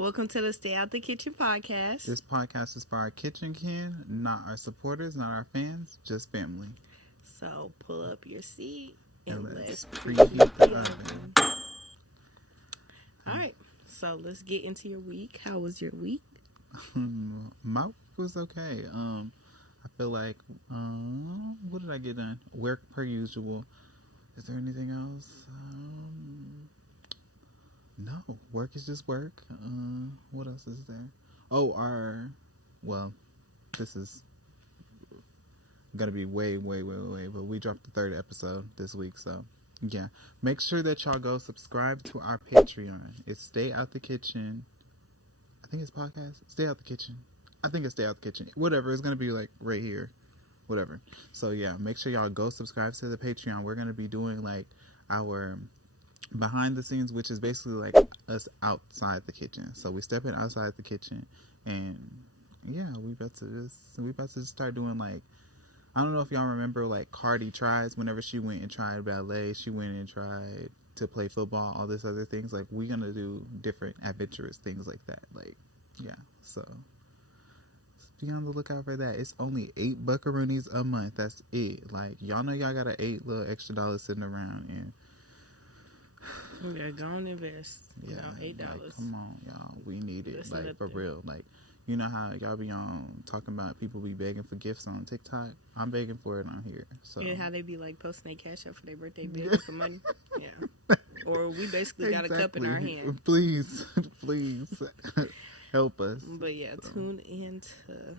Welcome to the Stay Out the Kitchen podcast. This podcast is for our kitchen kin, not our supporters, not our fans, just family. So pull up your seat and let's preheat the oven. All right, so let's get into your week. How was your week? My week was okay. I feel like, what did I get done? Work per usual. Is there anything else? No, work is just work. What else is there? Oh, this is gonna be way, but we dropped the 3rd episode this week, so yeah. Make sure that y'all go subscribe to our Patreon. It's Stay Out the Kitchen. I think it's podcast. Stay Out the Kitchen. I think it's Stay Out the Kitchen. Whatever, it's gonna be like right here. Whatever. So yeah, make sure y'all go subscribe to the Patreon. We're gonna be doing like our behind the scenes, which is basically like us outside the kitchen. So we step in outside the kitchen, and yeah, we about to just start doing like, I don't know if y'all remember like Cardi tries, whenever she went and tried ballet, she went and tried to play football, all this other things. Like, we're gonna do different adventurous things like that. Like, yeah, so be on the lookout for that. It's only $8 buckaroonies a month. That's it. Like, y'all know y'all got an $8 little extra dollars sitting around, and yeah, go and invest. Yeah, $8. Like, come on, y'all. We need it. That's like, for real. Like, you know how y'all be on talking about people be begging for gifts on TikTok? I'm begging for it on here. So yeah, how they be like posting their cash up for their birthday, begging for money. Yeah. Or we basically got a cup in our hand. Please help us. But yeah, tune into that.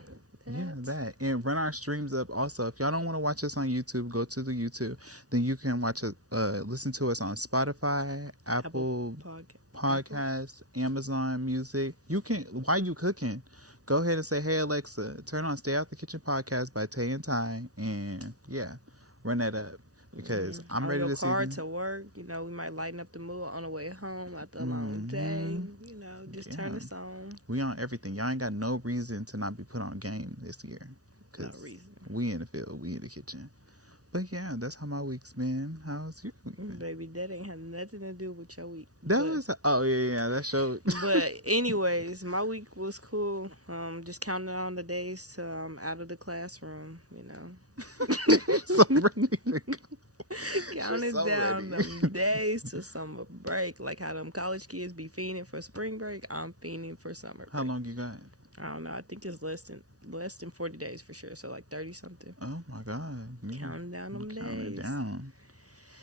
Yeah, that. And run our streams up also. If y'all don't want to watch us on YouTube, go to the YouTube. Then you can watch us, listen to us on Spotify, Apple Podcasts, Amazon Music. You can, while you cooking, go ahead and say, hey Alexa, turn on Stay Out the Kitchen podcast by Tay and Ty, and yeah, run that up. Because I'm ready to see. On your car to work, you know, we might lighten up the mood on the way home after a long day. You know, just turn us on. We on everything. Y'all ain't got no reason to not be put on game this year. Because we in the field, we in the kitchen. But yeah, that's how my week's been. How's your week been? Baby, that ain't had nothing to do with your week. That showed. But anyways, my week was cool. Just counting on the days out of the classroom, you know. So ready to go. Counting down them days to summer break. Like how them college kids be fiending for spring break, I'm fiending for summer break. How long you got? I don't know. I think it's less than 40 days for sure. So like 30 something. Oh my God! Counting down them days. Counting down.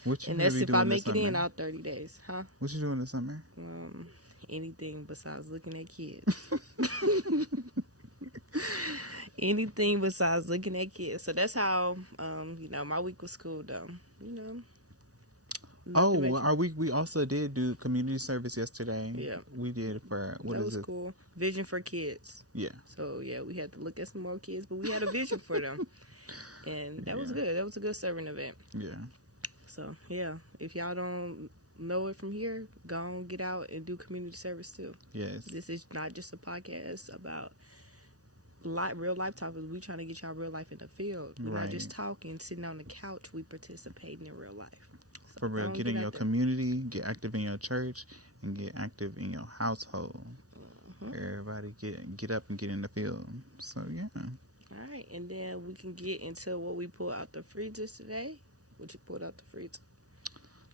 What you and that's if I make it in out 30 days, huh? What you doing this summer? Anything besides looking at kids. Anything besides looking at kids. So that's how, you know, my week was cool though. You know. Our week, we also did do community service yesterday. Yeah. We did for, that was cool. Vision for kids. Yeah. So yeah, we had to look at some more kids, but we had a vision for them. And that was good. That was a good serving event. Yeah. So yeah, if y'all don't know it from here, go on, get out and do community service too. Yes. This is not just a podcast about real life topics. We trying to get y'all real life in the field. We're not just talking, sitting on the couch. We participating in real life. So for real, get in your community, get active in your church, and get active in your household. Everybody get up and get in the field. So yeah. All right, and then we can get into what we pulled out the freezers today. What you pulled out the freezer?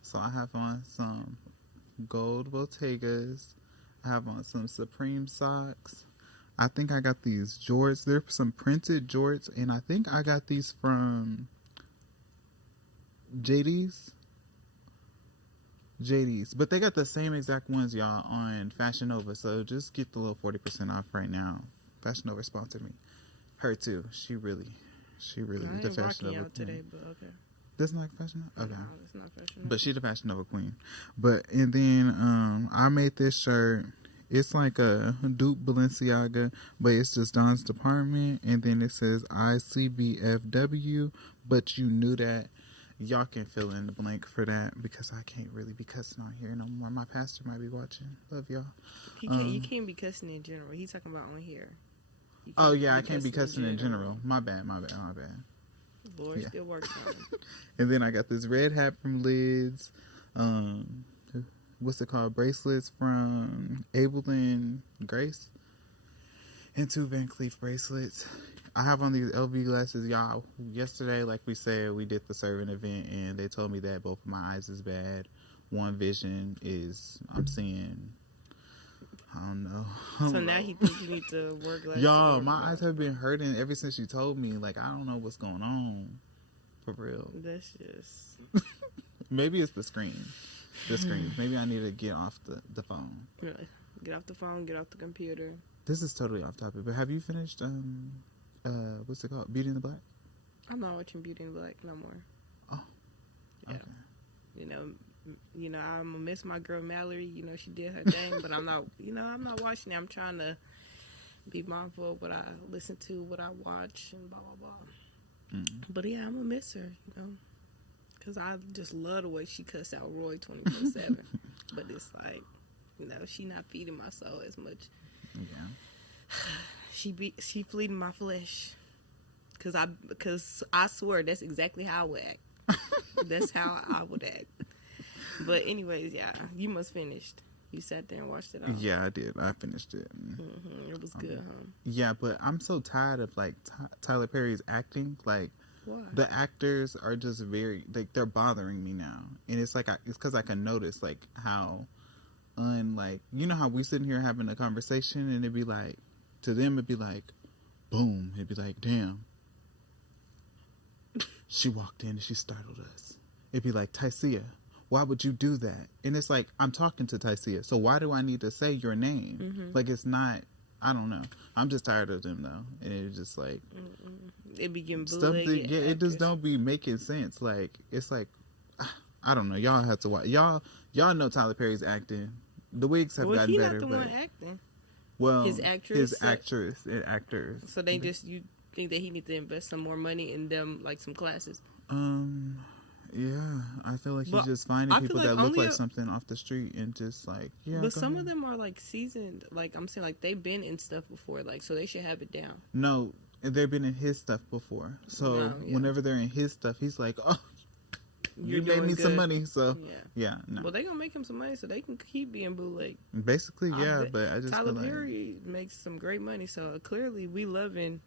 So I have on some gold Bottegas. I have on some Supreme socks. I think I got these jorts. They're some printed jorts, and I think I got these from JD's, but they got the same exact ones, y'all, on Fashion Nova. So just get the little 40% off right now. Fashion Nova sponsored me. Her too. She really the Fashion Nova queen. Today, but okay. That's not Fashion Nova? Okay. No, that's not Fashion Nova. But she the Fashion Nova queen. And then I made this shirt. It's like a dupe Balenciaga, but it's just Don's Department. And then it says ICBFW, but you knew that. Y'all can fill in the blank for that because I can't really be cussing on here no more. My pastor might be watching. Love y'all. You can't be cussing in general. He's talking about on here. Oh, yeah, I can't be cussing in general. My bad. Lord still working on it. And then I got this red hat from Lids. what's it called? Bracelets from Ableton Grace. And 2 Van Cleef bracelets. I have on these LV glasses, y'all. Yesterday, like we said, we did the serving event, and they told me that both of my eyes is bad. One vision is, I'm seeing, I don't know. So now he thinks you need to wear glasses. Y'all, my eyes have been hurting ever since you told me. Like, I don't know what's going on. For real. That's just... Maybe it's the screen. The screen. Maybe I need to get off the phone. Really? Get off the phone, get off the computer. This is totally off topic, but have you finished, what's it called? Beauty in the Black? I'm not watching Beauty in the Black no more. Oh. Yeah. Okay. You know, I'm gonna miss my girl Mallory. You know, she did her thing, but I'm not watching it. I'm trying to be mindful of what I listen to, what I watch, and blah, blah, blah. Mm-hmm. But yeah, I'm gonna miss her, you know, because I just love the way she cuss out Roy 24/7. But it's like, you know, she not feeding my soul as much. Yeah. She feeding my flesh. Because I swear that's exactly how I would act. That's how I would act. But anyways, yeah, you must finished. You sat there and watched it all. Yeah, I did. I finished it. Mm-hmm. It was good, huh? Yeah, but I'm so tired of like Tyler Perry's acting. Like, why? The actors are just very like they're bothering me now, and it's like it's because I can notice like how like you know how we sitting here having a conversation and it'd be like to them it'd be like boom, it'd be like damn, she walked in and she startled us. It'd be like Tycia, why would you do that? And it's like, I'm talking to Tycia, so why do I need to say your name? Mm-hmm. Like, it's not, I don't know. I'm just tired of them, though. And it's just like... It be getting bootlegged. Yeah, it just don't be making sense. Like, it's like, I don't know. Y'all have to watch. Y'all know Tyler Perry's acting. The wigs have gotten better. Well, he's not the one acting. Well, his actress. His actress and actors. So they just, you think that he needs to invest some more money in them, like some classes? Yeah, I feel like he's just finding people that look like something off the street and just like, yeah. But some of them are like seasoned. Like I'm saying, like they've been in stuff before, like so they should have it down. No, they've been in his stuff before. So whenever they're in his stuff, he's like, oh, you made me some money. So yeah, no. Well, they gonna make him some money so they can keep being bootleg. Basically, yeah. But I just Tyler Perry makes some great money, so clearly we loving.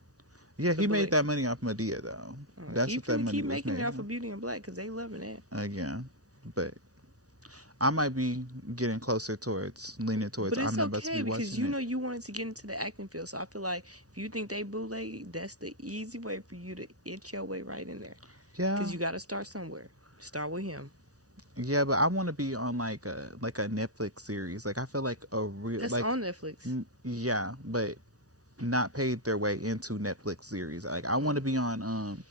Yeah, he made that money off Medea, though. That's what that money keep was making made. it off of Beauty and Black because they loving it. Yeah, but I might be getting closer towards leaning towards. But it's I'm not about to be because watching you know you wanted to get into the acting field, so I feel like if you think they bootleg, that's the easy way for you to itch your way right in there. Yeah, because you got to start somewhere. Start with him. Yeah, but I want to be on like a Netflix series. Like I feel like a real that's on Netflix. Yeah, but not paid their way into Netflix series. Like I want to be on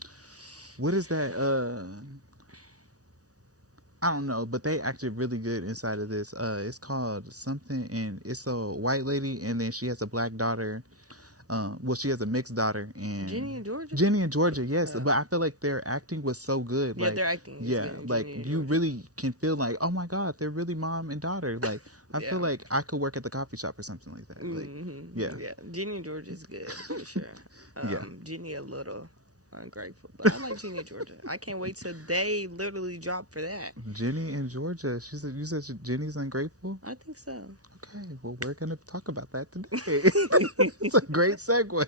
what is that I don't know, but they acted really good inside of this. It's called something, and it's a white lady and then she has a black daughter. Well, she has a mixed daughter, and Jenny and Georgia, yes. Yeah. But I feel like their acting was so good. Yeah, like, their acting. Yeah, like you really can feel like, oh my God, they're really mom and daughter. Like I feel like I could work at the coffee shop or something like that. Like, yeah, Jenny and Georgia is good for sure. Jenny a little ungrateful, but I like Jenny and Georgia. I can't wait till they literally drop for that. Jenny and Georgia. You said Jenny's ungrateful? I think so. Okay, well we're gonna talk about that today. It's a great segue.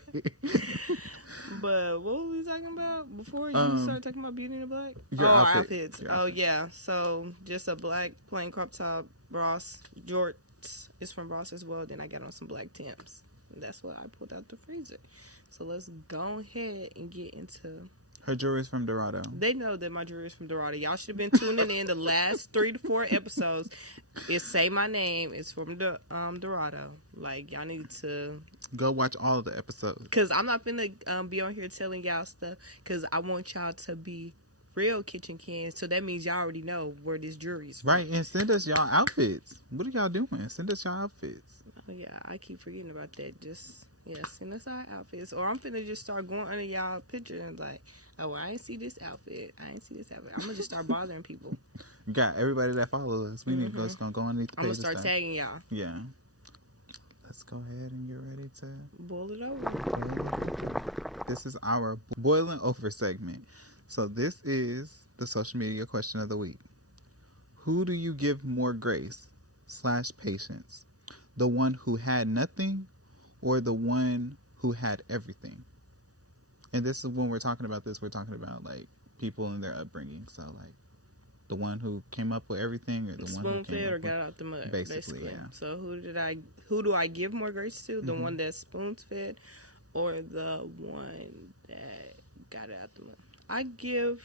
But what were we talking about before you started talking about Beauty in the Black? Outfits. Oh yeah, so just a black plain crop top, Ross jorts. It's from Ross as well. Then I got on some black Timbs. And that's what I pulled out the freezer. So let's go ahead and get into... Her jewelry is from Dorado. They know that my jewelry is from Dorado. Y'all should have been tuning in the last 3 to 4 episodes. It's Say My Name. It's from Dorado. Like, y'all need to... Go watch all of the episodes. Because I'm not finna be on here telling y'all stuff. Because I want y'all to be real kitchen cans. So that means y'all already know where this jewelry is from. Right, and send us y'all outfits. What are y'all doing? Send us y'all outfits. Oh, yeah. I keep forgetting about that. Just... Yeah, send us our outfits. Or I'm finna just start going under y'all picture and like, oh, I ain't see this outfit. I'm gonna just start bothering people. You got everybody that follows us. We need to go. It's gonna go underneath the page. I'm gonna start tagging y'all. Yeah. Let's go ahead and get ready to boil it over. This is our boiling over segment. So this is the social media question of the week. Who do you give more grace, / patience? The one who had nothing or the one who had everything? And this is when we're talking about this, we're talking about like people and their upbringing. So like the one who came up with everything or the one who came spoon-fed up or with, got out the mud, basically, yeah. So who do I give more grace to? The one that's spoon-fed or the one that got out the mud? I give...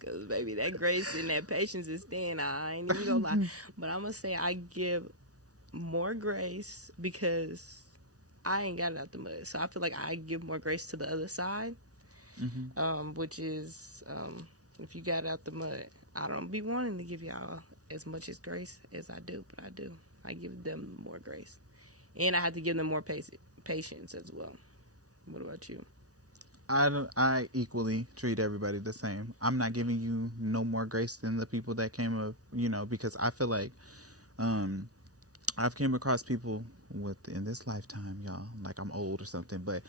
Because, baby, that grace and that patience is staying. I ain't even gonna lie. But I'm going to say I give more grace because I ain't got it out the mud. So I feel like I give more grace to the other side, which is if you got it out the mud. I don't be wanting to give y'all as much as grace as I do, but I do. I give them more grace. And I have to give them more patience as well. What about you? I equally treat everybody the same. I'm not giving you no more grace than the people that came up, because I feel like I've came across people in this lifetime, y'all, like I'm old or something, but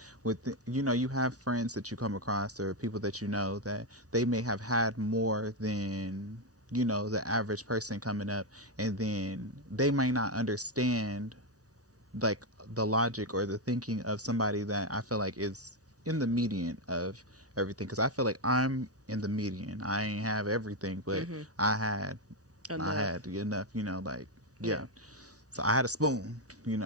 you have friends that you come across or people that that they may have had more than the average person coming up, and then they may not understand like the logic or the thinking of somebody that I feel like is in the median of everything, because I feel like I'm in the median. I ain't have everything, but I had enough, yeah. So I had a spoon, and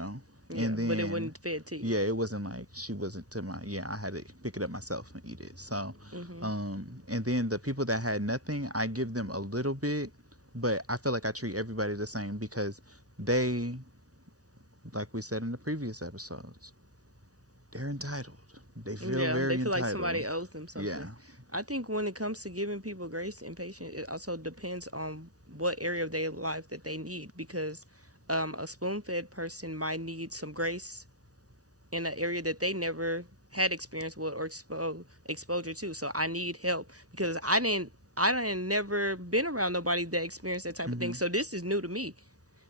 then, but it wasn't fed to you. Yeah, it wasn't like she wasn't to my. Yeah, I had to pick it up myself and eat it. So, and then the people that had nothing, I give them a little bit, but I feel like I treat everybody the same because they, like we said in the previous episodes, they're entitled. They feel very entitled. Like somebody owes them something. Yeah. I think when it comes to giving people grace and patience, it also depends on what area of their life that they need, because a spoon-fed person might need some grace in an area that they never had experience with or exposure to. So I need help because I didn't never been around nobody that experienced that type of thing. So this is new to me.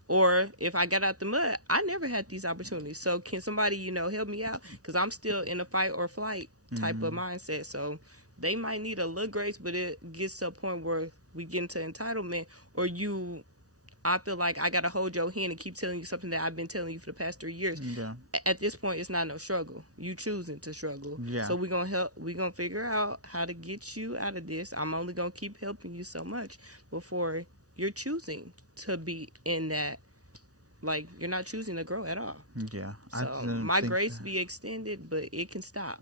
Or if I got out the mud, I never had these opportunities. So can somebody, help me out? Because I'm still in a fight or flight type of mindset. So they might need a little grace, but it gets to a point where we get into entitlement, or I feel like I got to hold your hand and keep telling you something that I've been telling you for the past 3 years. Yeah. At this point, it's not no struggle. You choosing to struggle. Yeah. So we're going to figure out how to get you out of this. I'm only going to keep helping you so much before you're choosing to be in that, like, you're not choosing to grow at all. Yeah. So my grace be extended, but it can stop.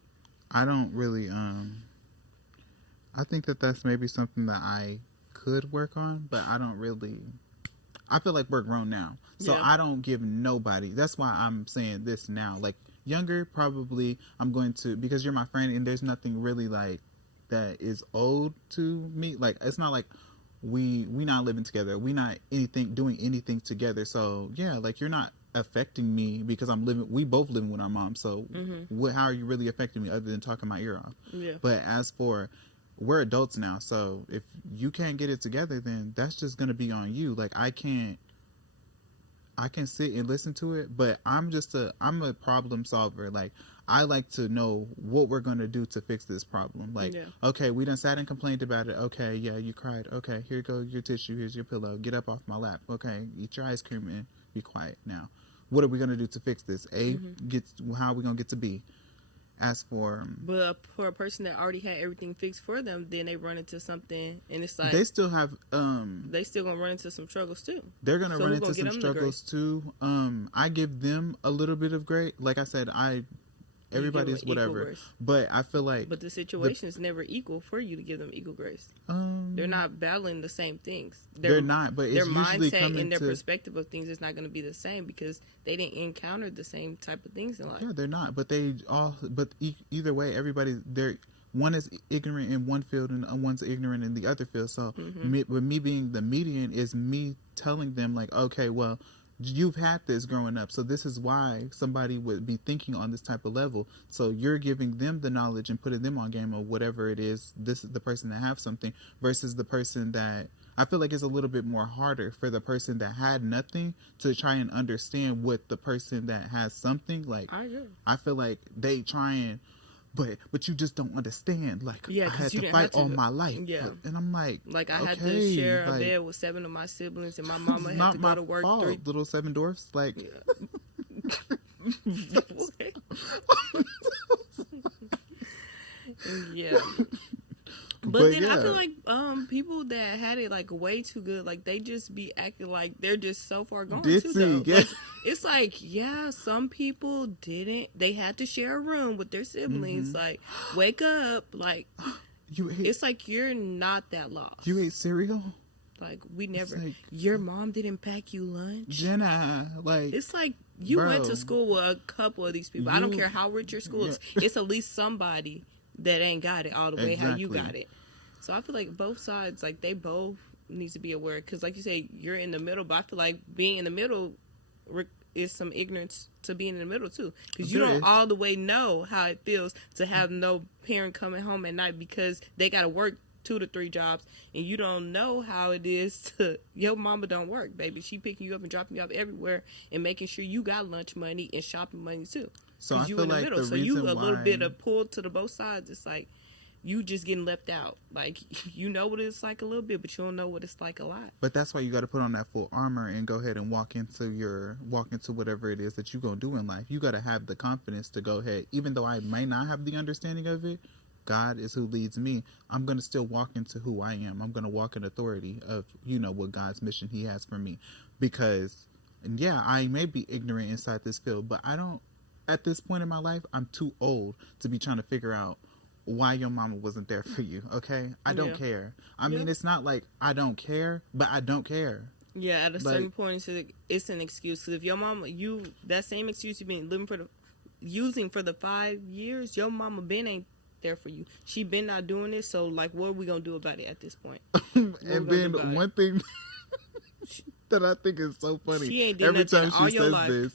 I don't really, I think that's maybe something that I could work on, but I don't really, I feel like we're grown now. So I don't give nobody, that's why I'm saying this now. Like, younger, probably, I'm going to, because you're my friend and there's nothing really, like, that is owed to me. Like, it's not like, we not living together, we not doing anything together, so yeah, like, you're not affecting me because we both living with our mom, so how are you really affecting me other than talking my ear off? But as for, we're adults now, so if you can't get it together, then that's just gonna be on you. Like, I can sit and listen to it, but I'm a problem solver. Like, I like to know what we're going to do to fix this problem. Like, okay, we done sat and complained about it. Okay, yeah, you cried. Okay, here goes your tissue. Here's your pillow. Get up off my lap. Okay, eat your ice cream and be quiet now. What are we going to do to fix this? How are we going to get to B? As for... But for a person that already had everything fixed for them, then they run into something, and it's like... They still have... they still going to run into some struggles, too. They're going to run into some struggles, too. I give them a little bit of grace. Like I said, everybody's whatever, but I feel like, but the situation is never equal for you to give them equal grace. They're not battling the same things. They're not, but it's their usually mindset and their perspective of things is not going to be the same because they didn't encounter the same type of things in life. Yeah, they're not, but either way, one is ignorant in one field and one's ignorant in the other field. So me being the median is me telling them, like, okay, well, you've had this growing up, so this is why somebody would be thinking on this type of level. So you're giving them the knowledge and putting them on game of whatever it is. This is the person that have something versus the person that I feel like is a little bit more harder for the person that had nothing to try and understand what the person that has something like. I agree. I feel like they try and but you just don't understand. Like, Yeah, I 'cause had you to didn't fight have to- all my life. Yeah. And I'm like, Like, I had okay, to share a like, bed with 7 of my siblings, and my it's mama had not to my go to work fault, 3. little 7 dwarfs. Like, Yeah. But then yeah. I feel like people that had it like way too good, like they just be acting like they're just so far gone too though. Yeah. Like, it's like, yeah, some people didn't. They had to share a room with their siblings. Like, wake up. Like, it's like you're not that lost. You ate cereal? Like, we never. Like, your mom didn't pack you lunch? Jenna, like. It's like you went to school with a couple of these people. I don't care how rich your school is. It's at least somebody that ain't got it all the way how you got it. So I feel like both sides, like, they both need to be aware. Because, like you say, you're in the middle. But I feel like being in the middle is some ignorance to being in the middle, too. Because you don't all the way know how it feels to have no parent coming home at night because they got to work 2 to 3 jobs. And you don't know how it is to... Your mama don't work, baby. She picking you up and dropping you off everywhere and making sure you got lunch money and shopping money, too. So I you feel in the like middle. the So reason you a why... little bit of pull to the both sides. It's like... You just getting left out. Like, you know what it's like a little bit, but you don't know what it's like a lot. But that's why you got to put on that full armor and go ahead and walk into whatever it is that you're going to do in life. You got to have the confidence to go ahead. Even though I may not have the understanding of it, God is who leads me. I'm going to still walk into who I am. I'm going to walk in authority of, what God's mission he has for me. Because, yeah, I may be ignorant inside this field, but I don't, at this point in my life, I'm too old to be trying to figure out why your mama wasn't there for you, okay? I don't care. I mean, it's not like I don't care, but I don't care. Yeah, at a certain point, it's an excuse. Because if your mama, that same excuse you've been using for the 5 years, your mama been ain't there for you. She been not doing this, so, like, what are we going to do about it at this point? And then one thing that I think is so funny, she ain't did every time all she your says life. this,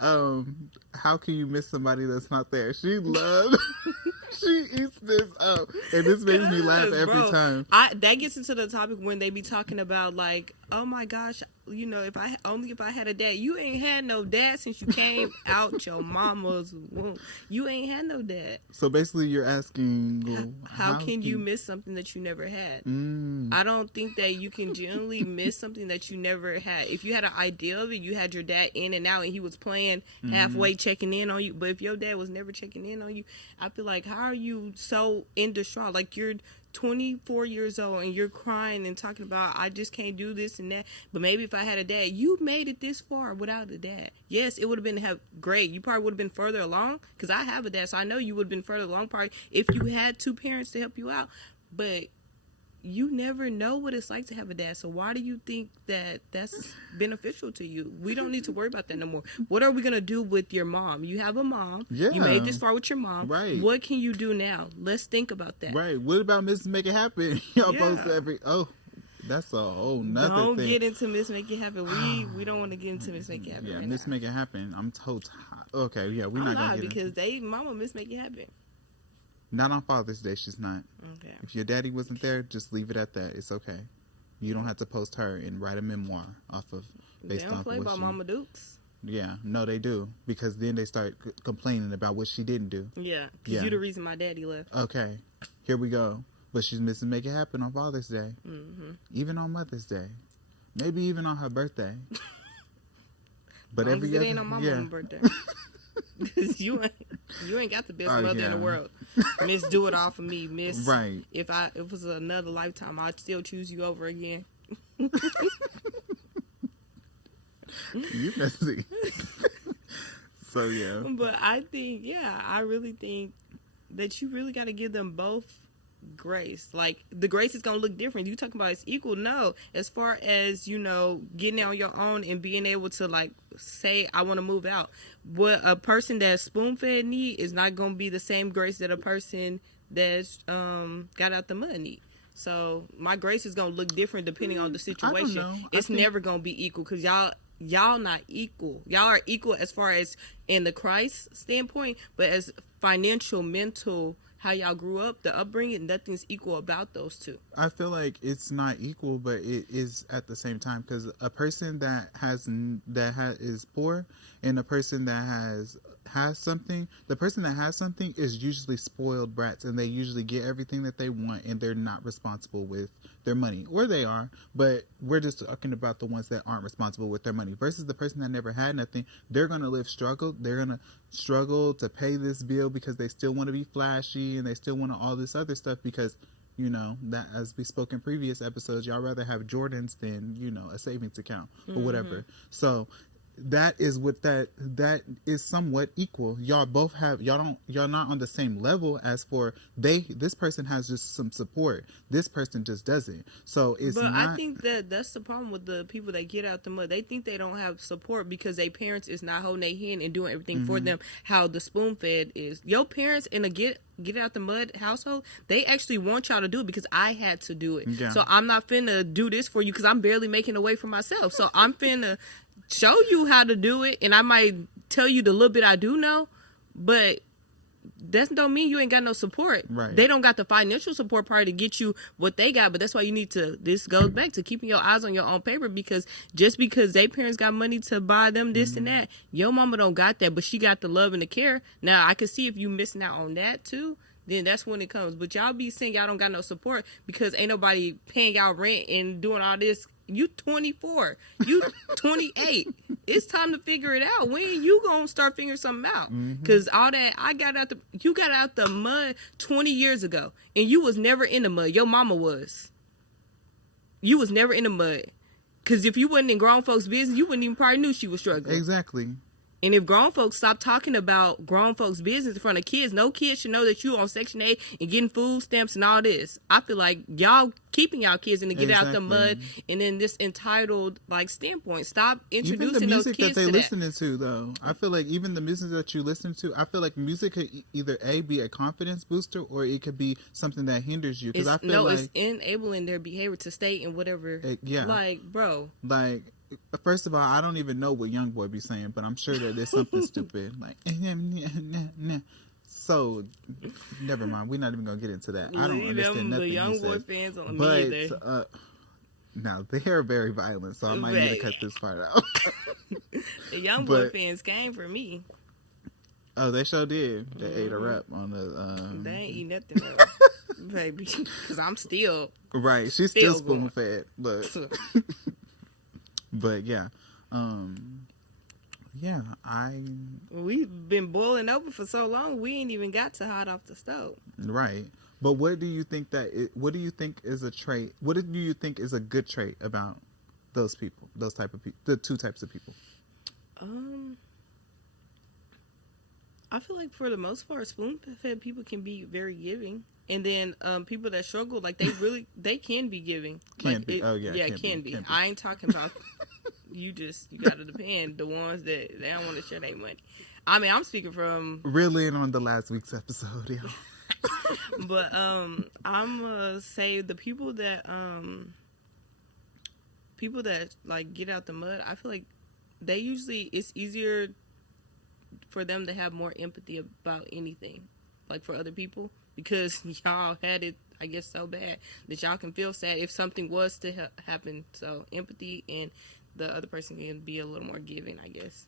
how can you miss somebody that's not there? She loves... She eats this up, and this makes me laugh every time. That gets into the topic when they be talking about, like, oh my gosh, if I had a dad. You ain't had no dad since you came out your mama's womb. You ain't had no dad. So basically, you're asking, well, how can you miss something that you never had? I don't think that you can genuinely miss something that you never had. If you had an idea of it, you had your dad in and out, and he was playing halfway, checking in on you. But if your dad was never checking in on you, I feel like, how are you so in distraught? Like, you're 24 years old and you're crying and talking about, I just can't do this and that. But maybe if I had a dad, you made it this far without a dad. Yes, it would have been great. You probably would have been further along, because I have a dad, so I know you would have been further along probably if you had 2 parents to help you out. But you never know what it's like to have a dad. So why do you think that that's beneficial to you? We don't need to worry about that no more. What are we going to do with your mom? You have a mom. Yeah. You made this far with your mom. Right. What can you do now? Let's think about that. Right. What about Mrs. Make It Happen? Y'all post that's a whole nother thing. Don't get into Miss Make It Happen. We don't want to get into Miss Make It Happen. Yeah, right Miss Make It Happen. I'm so tired. Okay, yeah, we're not going to get because mama Miss Make It Happen. Not on Father's Day, she's not. Okay. If your daddy wasn't there, just leave it at that. It's okay. You don't have to post her and write a memoir off of based they don't off play of about Mama Dukes. Yeah, no, they do, because then they start complaining about what she didn't do. Yeah, because you're the reason my daddy left. Okay, here we go. But she's missing Make It Happen on Father's Day, even on Mother's Day, maybe even on her birthday. But every other, it ain't on my mama's birthday. Cause you ain't got the best mother in the world. Miss, do it all for me, Miss. Right. If it was another lifetime, I'd still choose you over again. You messy. So yeah. But I really think that you really got to give them both grace. Like, the grace is gonna look different. You talking about it's equal? No. As far as getting on your own and being able to, like, say I want to move out, what a person that's spoon fed need is not gonna be the same grace that a person that's got out the mud need. So my grace is gonna look different depending on the situation. I don't know. It's never gonna be equal, because y'all not equal. Y'all are equal as far as in the Christ standpoint, but as financial, mental, how y'all grew up, the upbringing, nothing's equal about those two. I feel like it's not equal, but it is at the same time, because a person that is poor and a person that has has something, the person that has something is usually spoiled brats, and they usually get everything that they want, and they're not responsible with their money, or they are, but we're just talking about the ones that aren't responsible with their money versus the person that never had nothing. They're going to they're going to struggle to pay this bill because they still want to be flashy, and they still want all this other stuff because, you know, that, as we spoke in previous episodes, y'all rather have Jordans than, you know, a savings account or whatever. So that is what that is somewhat equal. Y'all both have, y'all not on the same level as for this person has just some support, this person just doesn't. So it's but not, I think that's the problem with the people that get out the mud. They think they don't have support because their parents is not holding their hand and doing everything for them how the spoon fed is. Your parents in a get out the mud household, they actually want y'all to do it because I had to do it. So I'm not finna do this for you because I'm barely making a way for myself. So I'm finna show you how to do it, and I might tell you the little bit I do know, but that don't mean you ain't got no support. Right. They don't got the financial support part to get you what they got, but that's why you need to, this goes back to keeping your eyes on your own paper, because just because they parents got money to buy them this and that, your mama don't got that, but she got the love and the care. Now, I can see if you missing out on that too, then that's when it comes. But y'all be saying y'all don't got no support because ain't nobody paying y'all rent and doing all this. You 24, you 28. It's time to figure it out. When you gonna start figuring something out? Because all that, you got out the mud 20 years ago, and you was never in the mud. Your mama was. You was never in the mud. Because if you wasn't in grown folks' business, you wouldn't even probably knew she was struggling. exactly. And if grown folks stop talking about grown folks' business in front of kids, no kid should know that you on Section 8 and getting food stamps and all this. I feel like y'all keeping y'all kids in to get out the mud, and then this entitled like standpoint. Stop introducing those kids to that. Even the music that they listening to, though, I feel like even the music that you listen to, I feel like music could either be a confidence booster, or it could be something that hinders you. Because I feel like it's enabling their behavior to stay in whatever. Like, bro, like. First of all, I don't even know what Young Boy be saying, but I'm sure that there's something stupid. Like, so, never mind. We're not even going to get into that. I don't understand nothing the Young Boy fans on me either. Now, they are very violent, so I might need to cut this part out. The Young Boy fans came for me. Oh, they sure did. They ate her up on the... They ain't eat nothing else, baby, because I'm still... Right, she's still spoon-fed, but... But yeah, we've been boiling over for so long, we ain't even got to hot off the stove. Right. But what do you think what do you think is a trait? What do you think is a good trait about those people, those type of people, the two types of people? I feel like for the most part, spoon-fed people can be very giving. And then people that struggle, like they can be giving. Can be. Can be. I ain't talking about you got to depend the ones that they don't want to share their money. I mean, I'm speaking from really in on the last week's episode, yeah. But I'm gonna say the people that like get out the mud, I feel like they usually, it's easier for them to have more empathy about anything, like for other people. Because y'all had it, I guess, so bad that y'all can feel sad if something was to happen. So empathy, and the other person can be a little more giving, I guess.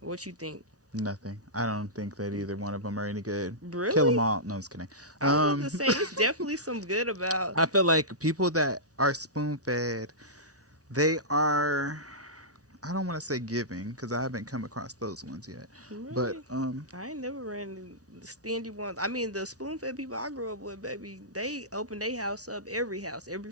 What you think? Nothing. I don't think that either one of them are any good. Really? Kill them all. No, I'm just kidding. I was going to say, it's definitely some good about... I feel like people that are spoon-fed, they are... I don't want to say giving, because I haven't come across those ones yet. Really? But I ain't never ran the stingy ones. I mean, the spoon-fed people I grew up with, baby, they open their house up, every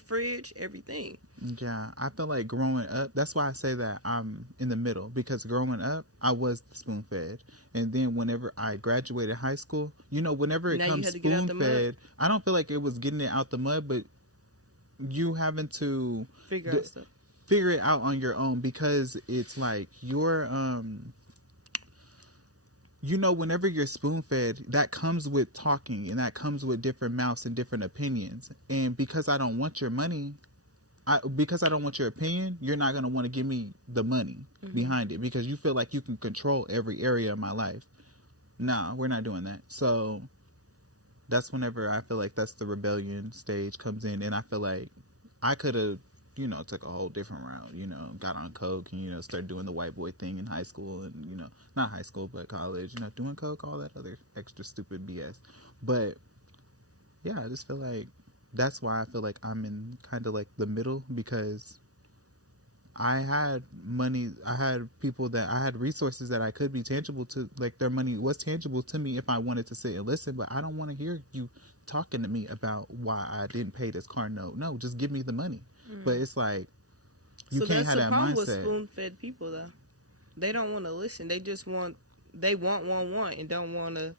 fridge, everything. Yeah, I feel like growing up, that's why I say that I'm in the middle, because growing up, I was spoon-fed. And then whenever I graduated high school, whenever it comes spoon-fed, I don't feel like it was getting it out the mud, but you having to figure out stuff. Figure it out on your own, because it's like you're whenever you're spoon-fed, that comes with talking, and that comes with different mouths and different opinions. And because I don't want your money, because I don't want your opinion, you're not going to want to give me the money behind it, because you feel like you can control every area of my life. Nah, we're not doing that. So that's whenever I feel like that's the rebellion stage comes in, and I feel like I could have took a whole different route, got on coke and, started doing the white boy thing in high school and, not high school, but college, doing coke, all that other extra stupid BS. But yeah, I just feel like that's why I feel like I'm in kind of like the middle, because I had money, I had people that I had resources that I could be tangible to, like their money was tangible to me if I wanted to sit and listen, but I don't want to hear you talking to me about why I didn't pay this car note. No, just give me the money. But it's like, you can't have that mindset. So that's the problem with spoon-fed people, though. They don't want to listen. They just want, and don't want to.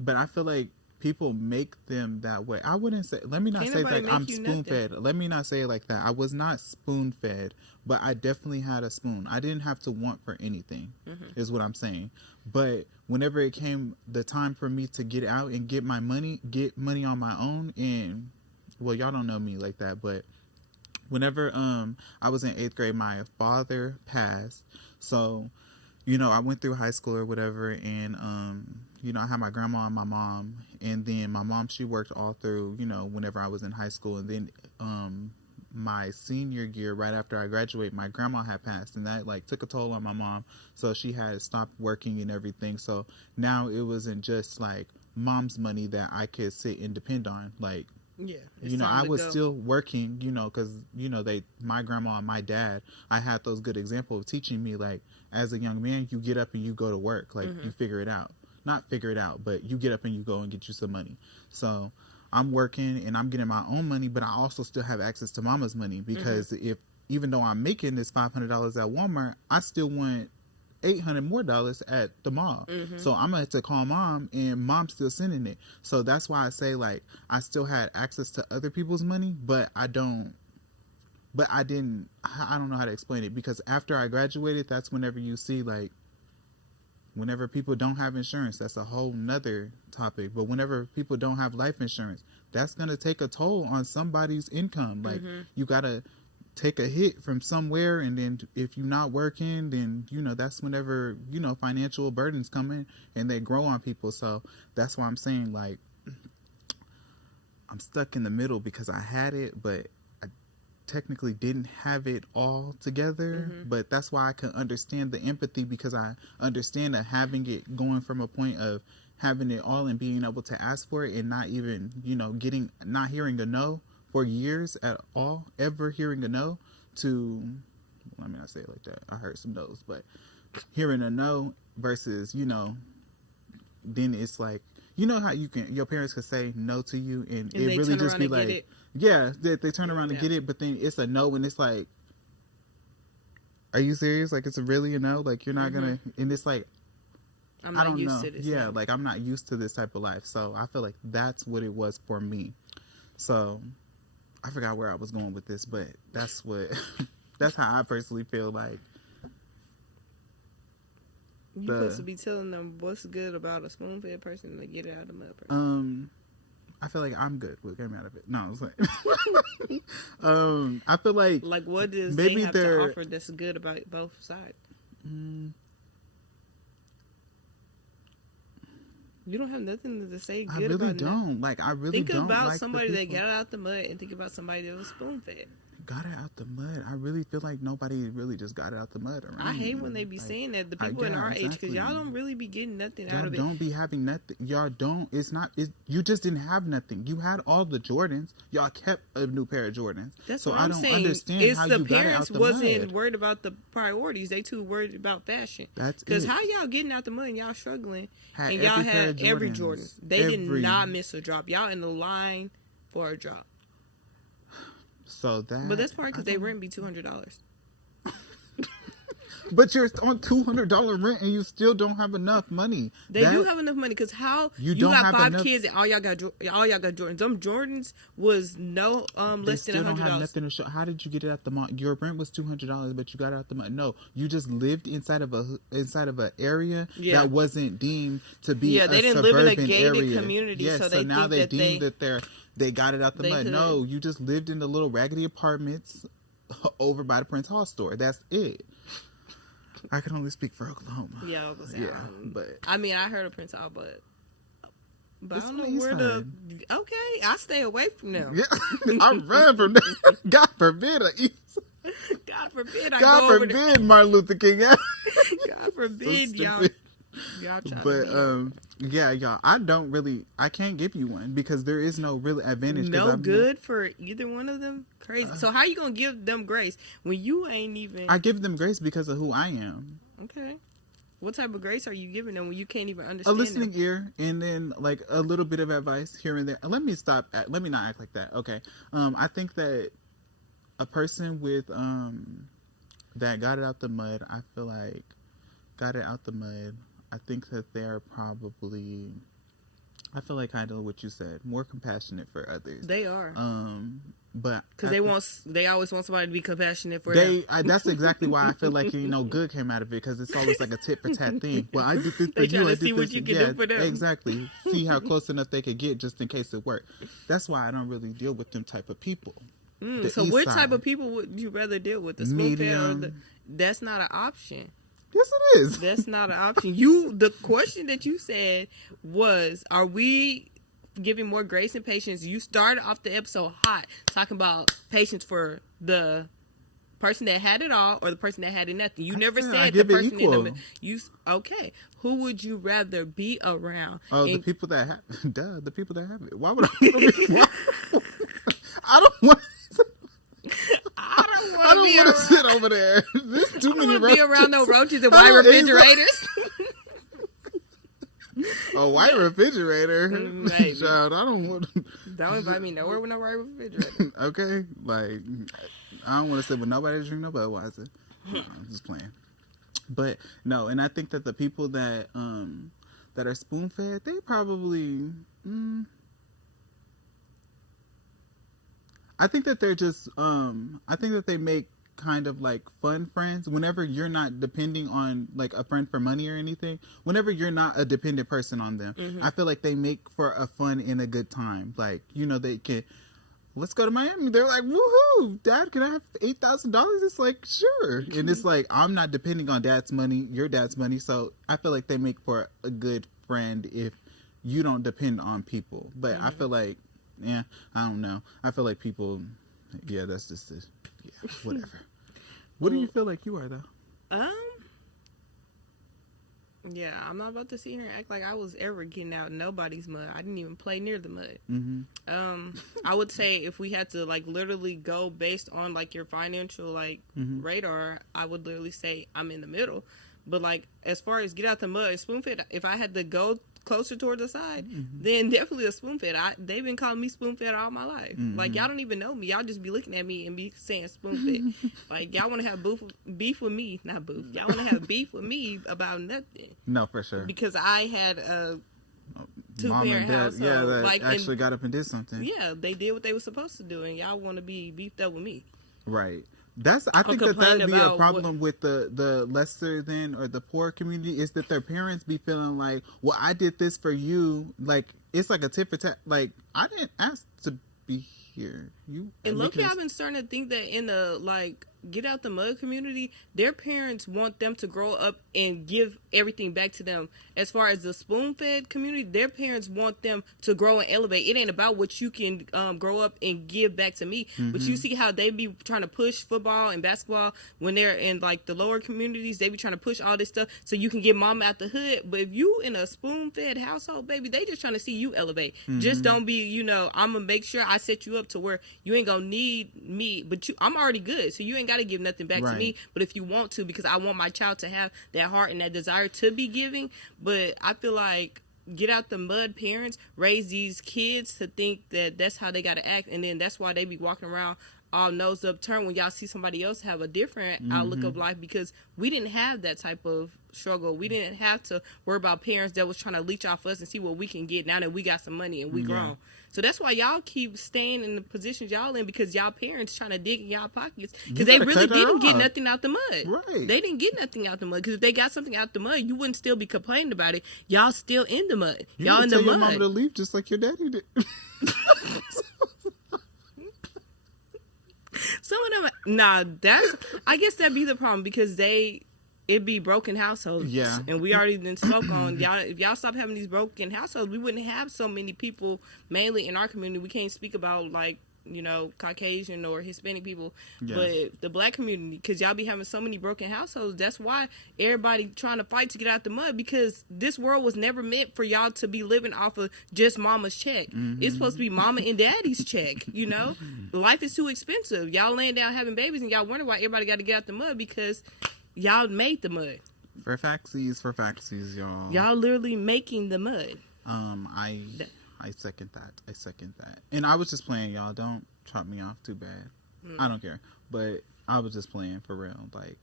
But I feel like people make them that way. I wouldn't say, let me not say that I'm spoon-fed. Let me not say it like that. I was not spoon-fed, but I definitely had a spoon. I didn't have to want for anything, is what I'm saying. But whenever it came the time for me to get out and get money on my own, and, well, y'all don't know me like that, but whenever I was in 8th grade, my father passed. So, I went through high school or whatever, and I had my grandma and my mom, and then my mom, she worked all through, whenever I was in high school, and then my senior year, right after I graduated, my grandma had passed, and that like took a toll on my mom, so she had stopped working and everything. So now it wasn't just like mom's money that I could sit and depend on, like. Yeah, I was still working, because, my grandma and my dad, I had those good examples of teaching me, like, as a young man, you get up and you go to work, like, you figure it out. Not figure it out, but you get up and you go and get you some money. So I'm working and I'm getting my own money, but I also still have access to mama's money, because even though I'm making this $500 at Walmart, I still want $800 more at the mall. So I'm gonna have to call mom, and mom's still sending it. So that's why I say, like, I still had access to other people's money, but I don't know how to explain it, because after I graduated, that's whenever you see, like, whenever people don't have insurance, that's a whole nother topic. But whenever people don't have life insurance, that's gonna take a toll on somebody's income. Like, you gotta take a hit from somewhere, and then if you're not working, then that's whenever financial burdens come in and they grow on people. So that's why I'm saying, like, I'm stuck in the middle, because I had it, but I technically didn't have it all together. But that's why I can understand the empathy, because I understand that having it, going from a point of having it all and being able to ask for it, and not even not hearing a no for years at all, ever hearing a no, to, let me not say it like that, I heard some no's, but hearing a no versus, then it's like, how your parents could say no to you, and it really just be like, yeah, they turn around and get it, but then it's a no, and it's like, are you serious? Like, it's really a no? Like, you're not gonna, and it's like, I don't know. Yeah, like, I'm not used to this type of life. So I feel like that's what it was for me. So I forgot where I was going with this, but that's how I personally feel. Like, you're supposed to be telling them what's good about a spoon-fed person and get it out of the mud person. I feel like I'm good with getting out of it. No, I was like, I feel like what does maybe they have to offer that's good about both sides? You don't have nothing to say good about. I really don't. Like, I really don't. Think about somebody that got out the mud, and think about somebody that was spoon-fed. Got it out the mud. I really feel like nobody really just got it out the mud around. I hate when they be saying that, the people in our age, because y'all don't really be getting nothing out of it. Y'all don't be having nothing. Y'all don't. You just didn't have nothing. You had all the Jordans. Y'all kept a new pair of Jordans. That's what I'm saying. Understand how you got it out the mud. The parents wasn't worried about the priorities. They too worried about fashion. That's it. Because how y'all getting out the mud and y'all struggling, and y'all had every Jordan. They did not miss a drop. Y'all in the line for a drop. But that's part because they rent be $200. But you're on $200 rent and you still don't have enough money. They do have enough money, because how you got 5 kids and all y'all got Jordans. Them Jordans was no less than $100. Don't have nothing to show. How did you get it out the mall? Your rent was $200, but you got it out the mall. No, you just lived inside of an area that wasn't deemed to be a suburban area. They didn't live in a gated community, so now they deem that they got it out the mud. No, you just lived in the little raggedy apartments over by the Prince Hall store. That's it. I can only speak for Oklahoma. Yeah, but I mean, I heard of Prince Hall, but But It's I on don't the know east where side. Okay, I stay away from them. Yeah, I run from that. God forbid. God forbid I God go over there. forbid Martin Luther King. God forbid So y'all stupid. try But to yeah, y'all, I can't give you one because there is no real advantage. no good for either one of them. Crazy. So how you gonna give them grace when you ain't even? I give them grace because of who I am. Okay. What type of grace are you giving them when you can't even A understand listening them? ear, and then like a little bit of advice here and there. Let me not act like that. Okay. I think that a person with that got it out the mud, I feel like got it out the mud. I think that they're probably, I feel like kind of what you said, more compassionate for others. They are. But because they always want somebody to be compassionate for them. That's exactly why I feel like good came out of it, because it's always like a tit for tat thing. Well, I did this for you. I did see what you can do for them. Exactly. See how close enough they could get just in case it worked. That's why I don't really deal with them type of people. So what type of people would you rather deal with? The spoon fed or that's not an option. Yes, it is. That's not an option. The question that you said was, are we giving more grace and patience? You started off the episode hot talking about patience for the person that had it all or the person that had it nothing. You never said the person in the middle. Okay. Who would you rather be around? Oh, the people that the people that have it. Why would I? I don't want. I don't want to sit over there. There's too many roaches. Be around no roaches and white refrigerators. A white refrigerator? Maybe. Child, I don't want. Don't invite me nowhere with no white refrigerator. Okay, like I don't want to sit with nobody to drink no Budweiser. I'm just playing. But no, and I think that the people that that are spoon fed, they probably. I think that they're just I think that they make kind of like fun friends whenever you're not depending on like a friend for money or anything. Whenever you're not a dependent person on them, I feel like they make for a fun and a good time. Like, you know, they can, let's go to Miami. They're like, woohoo, Dad, can I have $8,000? It's like, sure. And it's like, I'm not depending on Dad's money, your dad's money. So I feel like they make for a good friend if you don't depend on people. But I feel like, yeah, I don't know. I feel like people, yeah, that's just whatever. What do you feel like you are, though? Yeah, I'm not about to sit here and act like I was ever getting out nobody's mud. I didn't even play near the mud. I would say if we had to like literally go based on like your financial like radar, I would literally say I'm in the middle. But like as far as get out the mud, spoon fed, if I had to go closer toward the side, then definitely a spoon fed. They've been calling me spoon fed all my life. Like y'all don't even know me. Y'all just be looking at me and be saying spoon fed. Like y'all want to have beef with me, not boof. Y'all want to have beef with me about nothing. No, for sure. Because I had a Mom two-parent and dad, household. yeah, that like, actually got up and did something. Yeah, they did what they were supposed to do, and y'all want to be beefed up with me. Right. I think that'd be a problem with the lesser than or the poor community, is that their parents be feeling like, well, I did this for you. Like, it's like a tit for tat. Like, I didn't ask to be here. And look, I've been starting to think that in the like get out the mud community, their parents want them to grow up and give everything back to them. As far as the spoon-fed community, their parents want them to grow and elevate. It ain't about what you can grow up and give back to me. But you see how they be trying to push football and basketball when they're in like the lower communities. They be trying to push all this stuff so you can get mama out the hood. But if you in a spoon-fed household, baby, they just trying to see you elevate. Just don't be, I'm gonna make sure I set you up to where you ain't gonna need me, but I'm already good, so you ain't gotta give nothing back to me. But if you want to, because I want my child to have that heart and that desire to be giving. But I feel like get out the mud parents raise these kids to think that that's how they gotta act, and then that's why they be walking around all nose upturned when y'all see somebody else have a different outlook of life, because we didn't have that type of struggle. We didn't have to worry about parents that was trying to leech off us and see what we can get now that we got some money and we grown. So that's why y'all keep staying in the positions y'all in, because y'all parents trying to dig in y'all pockets, because they really didn't get nothing out the mud. Right. They didn't get nothing out the mud, because if they got something out the mud, you wouldn't still be complaining about it. Y'all still in the mud. Y'all in the mud. You tell your mama to leave just like your daddy did. Some of them, I guess that'd be the problem, because they it'd be broken households. Yeah. And we already done spoke on y'all. If y'all stop having these broken households, we wouldn't have so many people, mainly in our community. We can't speak about, like, you know, Caucasian or Hispanic people, but the black community, because y'all be having so many broken households. That's why everybody trying to fight to get out the mud, because this world was never meant for y'all to be living off of just mama's check. It's supposed to be mama and daddy's check, you know? Life is too expensive. Y'all laying down having babies and y'all wonder why everybody got to get out the mud, because y'all made the mud. For faxies, y'all. Y'all literally making the mud. I second that. And I was just playing, y'all. Don't chop me off too bad. I don't care. But I was just playing for real. Like,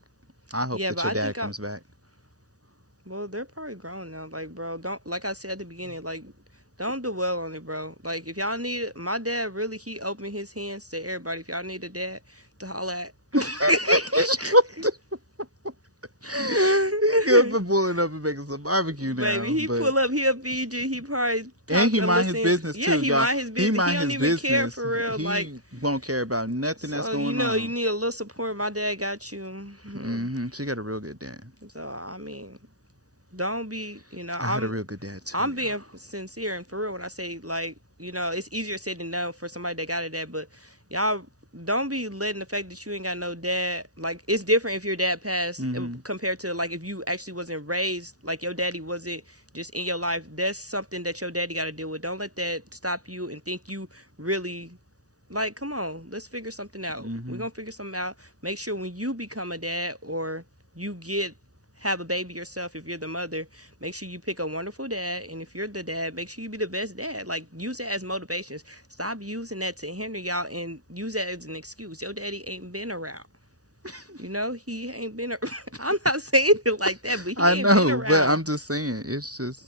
I hope that your dad comes back. Well, they're probably grown now. Like, bro, don't, like I said at the beginning, like, don't dwell on it, bro. Like, if y'all need, my dad really, he opened his hands to everybody. If y'all need a dad to holler at. He'll be pulling up and making some barbecue now. Baby, he pull up, he'll feed you. He probably and he mind his business too. Yeah, he mind his business. He don't even care for real. He like, won't care about nothing that's going on. You know, you need a little support. My dad got you. She got a real good dad. So I mean, don't be. You know, I had a real good dad too. I'm being sincere and for real when I say, like, you know, it's easier said than done for somebody that got a dad, but y'all. Don't be letting the fact that you ain't got no dad, like, it's different if your dad passed compared to, like, if you actually wasn't raised, like, your daddy wasn't just in your life. That's something that your daddy got to deal with. Don't let that stop you and think you really, like, come on, let's figure something out. We're going to figure something out. Make sure when you become a dad or you have a baby yourself, if you're the mother, make sure you pick a wonderful dad, and if you're the dad, make sure you be the best dad. Like, use it as motivations. Stop using that to hinder y'all and use that as an excuse. Your daddy ain't been around. You know, he ain't been around. I'm not saying it like that, but he ain't been around. But I'm just saying, it's just...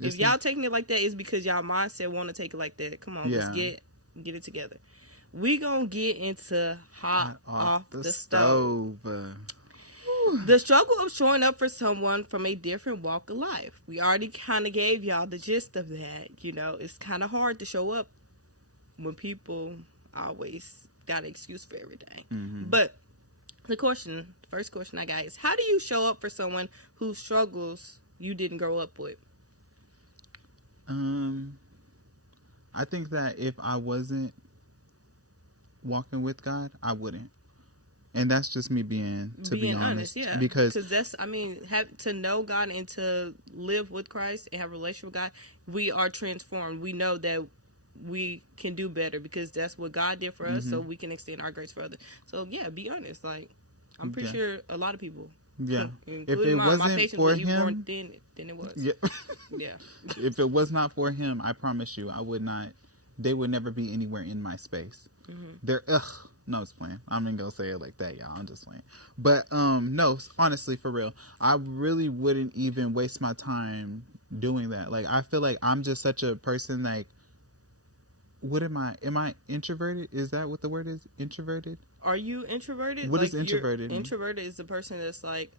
if y'all taking it like that, it's because y'all mindset want to take it like that. Come on, let's get it together. We gonna get into hot off the stove. The struggle of showing up for someone from a different walk of life. We already kind of gave y'all the gist of that. You know, it's kind of hard to show up when people always got an excuse for everything. But the first question I got is, how do you show up for someone whose struggles you didn't grow up with? I think that if I wasn't walking with God, I wouldn't. And that's just me being honest. Yeah. Because that's, I mean, to know God and to live with Christ and have a relationship with God, we are transformed. We know that we can do better because that's what God did for us, so we can extend our grace for others. So, yeah, be honest. Like, I'm pretty sure a lot of people. Yeah. If it wasn't for him, then it was. Yeah. Yeah. If it was not for him, I promise you, I would not. They would never be anywhere in my space. They're no, it's playing. I'm gonna go say it like that, y'all. I'm just playing. But no, honestly, for real, I really wouldn't even waste my time doing that. Like, I feel like I'm just such a person. Like, what am I? Am I introverted? Is that what the word is? Introverted? Are you introverted? What is introverted? Introverted is the person that's like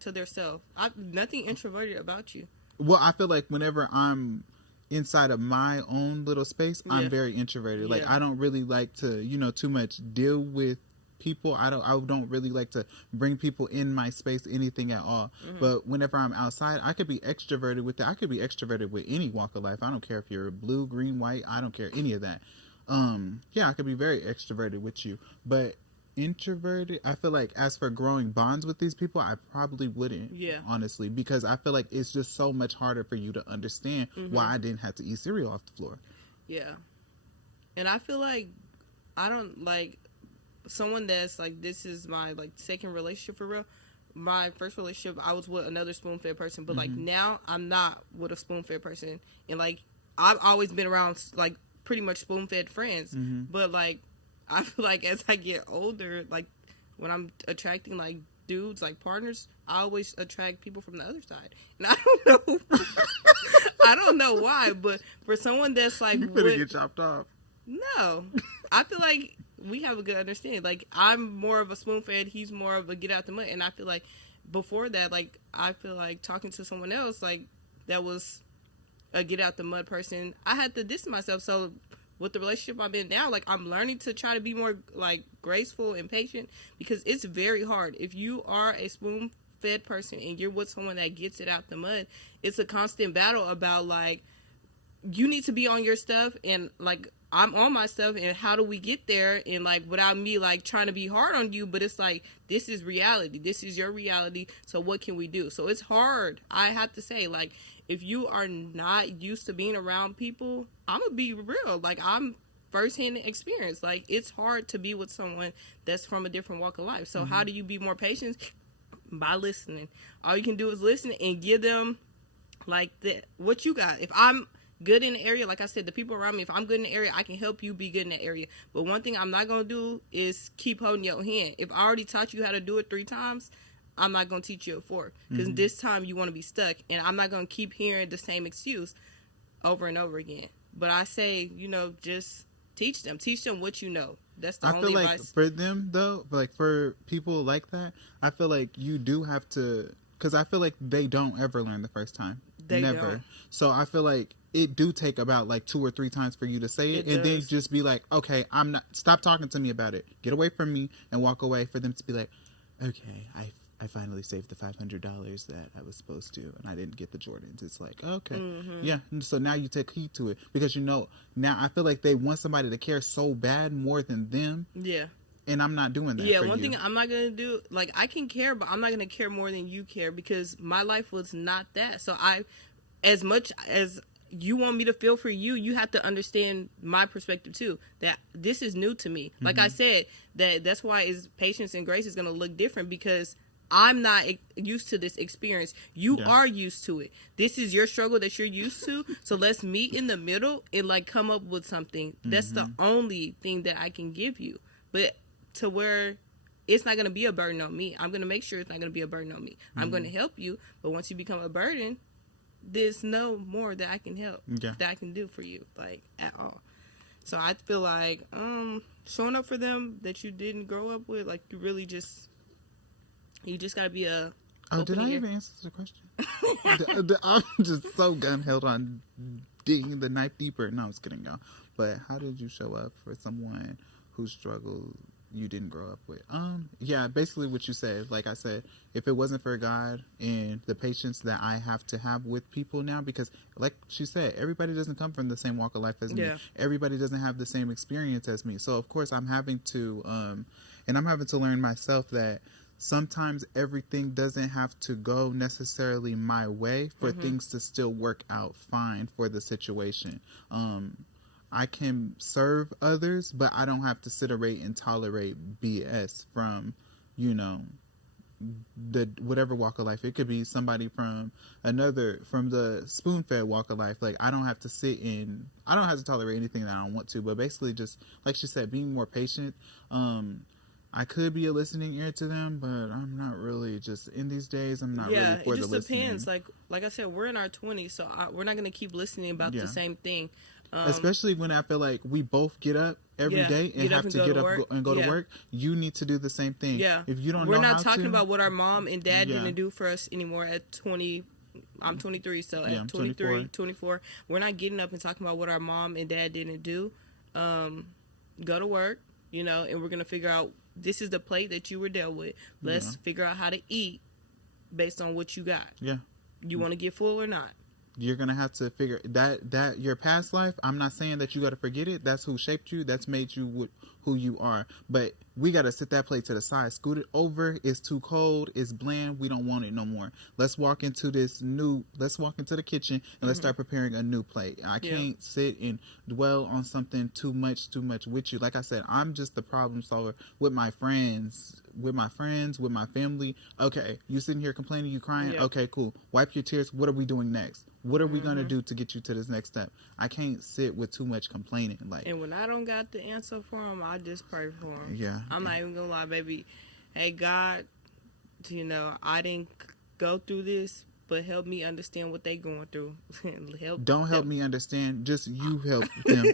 to their self. Nothing introverted about you. Well, I feel like whenever I'm inside of my own little space, I'm very introverted. Like, I don't really like to, too much deal with people. I don't really like to bring people in my space, anything at all. But whenever I'm outside, I could be extroverted with that. I could be extroverted with any walk of life. I don't care if you're blue, green, white. I don't care any of that. I could be very extroverted with you, but introverted, I feel like as for growing bonds with these people, I probably wouldn't, honestly, because I feel like it's just so much harder for you to understand why I didn't have to eat cereal off the floor. Yeah. And I feel like I don't like someone that's like, this is my like second relationship for real. My first relationship, I was with another spoon-fed person, but like now I'm not with a spoon-fed person, and like I've always been around like pretty much spoon-fed friends, but like I feel like as I get older, like when I'm attracting like dudes, like partners, I always attract people from the other side. And I don't know, I don't know why, but for someone that's like, you better get chopped off. No, I feel like we have a good understanding. Like, I'm more of a spoon-fed, he's more of a get out the mud. And I feel like before that, like, I feel like talking to someone else, like, that was a get out the mud person, I had to distance myself. So with the relationship I'm in now, like, I'm learning to try to be more, like, graceful and patient, because it's very hard. If you are a spoon fed person and you're with someone that gets it out the mud, it's a constant battle about, like, you need to be on your stuff and, like, I'm on my stuff, and how do we get there? And, like, without me, like, trying to be hard on you, but it's like, this is reality. This is your reality. So what can we do? So it's hard. I have to say, like, if you are not used to being around people, I'm going to be real. Like, I'm firsthand experience. Like, it's hard to be with someone that's from a different walk of life. So how do you be more patient? By listening. All you can do is listen and give them, like, what you got. If I'm good in the area, like I said, the people around me, if I'm good in the area, I can help you be good in the area. But one thing I'm not going to do is keep holding your hand. If I already taught you how to do it 3 times, I'm not going to teach you a 4th. Because this time you want to be stuck. And I'm not going to keep hearing the same excuse over and over again. But I say, you know, just teach them. Teach them what you know. That's the only advice. I feel like for them, though, like for people like that, I feel like you do have to, because I feel like they don't ever learn the first time. They never. Don't. So I feel like it do take about like 2 or 3 times for you to say it and then just be like, okay, I'm not, stop talking to me about it. Get away from me and walk away, for them to be like, okay, I finally saved the $500 that I was supposed to, and I didn't get the Jordans. It's like, okay, yeah. So now you take heed to it, because, you know, now I feel like they want somebody to care so bad more than them. Yeah. And I'm not doing that. Yeah, one thing I'm not going to do, like, I can care, but I'm not going to care more than you care, because my life was not that. So as much as you want me to feel for you, you have to understand my perspective too, that this is new to me. Like I said, that's why patience and grace is going to look different, because I'm not used to this experience. You are used to it. This is your struggle that you're used to. So let's meet in the middle and, like, come up with something. That's the only thing that I can give you. But to where it's not going to be a burden on me. I'm going to make sure it's not going to be a burden on me. I'm going to help you. But once you become a burden, there's no more that I can help, that I can do for you, like, at all. So I feel like showing up for them that you didn't grow up with, like, you just got to be a... Oh, did I even answer the question? I'm just so gun-held on digging the knife deeper. No, I was kidding, y'all. But how did you show up for someone who struggled you didn't grow up with? Yeah, basically what you said. Like I said, if it wasn't for God and the patience that I have to have with people now, because like she said, everybody doesn't come from the same walk of life as me. Everybody doesn't have the same experience as me. So of course I'm having to learn myself that sometimes everything doesn't have to go necessarily my way for things to still work out fine for the situation. I can serve others, but I don't have to sit around and tolerate BS from, you know, the whatever walk of life. It could be somebody from the spoon-fed walk of life. Like, I don't have to tolerate anything that I don't want to, but basically just, like she said, being more patient. I could be a listening ear to them, but I'm not really, just in these days, I'm not really for the listening. Yeah, it just depends. Like I said, we're in our 20s, so we're not going to keep listening about the same thing. Especially when I feel like we both get up every day and have to get up and go to work. You need to do the same thing. Yeah. If you don't know how to... We're not talking about what our mom and dad didn't do for us anymore at 20... I'm 23, so at 23, 24, we're not getting up and talking about what our mom and dad didn't do. Go to work, you know, and we're going to figure out, this is the plate that you were dealt with. Let's figure out how to eat based on what you got. Yeah. You want to get full or not? You're going to have to figure that your past life, I'm not saying that you got to forget it. That's who shaped you. That's made you who you are. But we got to sit that plate to the side. Scoot it over. It's too cold. It's bland. We don't want it no more. Let's walk into the kitchen and let's start preparing a new plate. I can't sit and dwell on something too much with you. Like I said, I'm just the problem solver with my friends, with my family. Okay, you sitting here complaining, you crying. Yeah. Okay, cool. Wipe your tears. What are we doing next? What are we going to do to get you to this next step? I can't sit with too much complaining. And when I don't got the answer for them, I just pray for them. Yeah. I'm not even going to lie, baby. Hey, God, you know, I didn't go through this, but help me understand what they going through. Don't help me understand. Just you help them.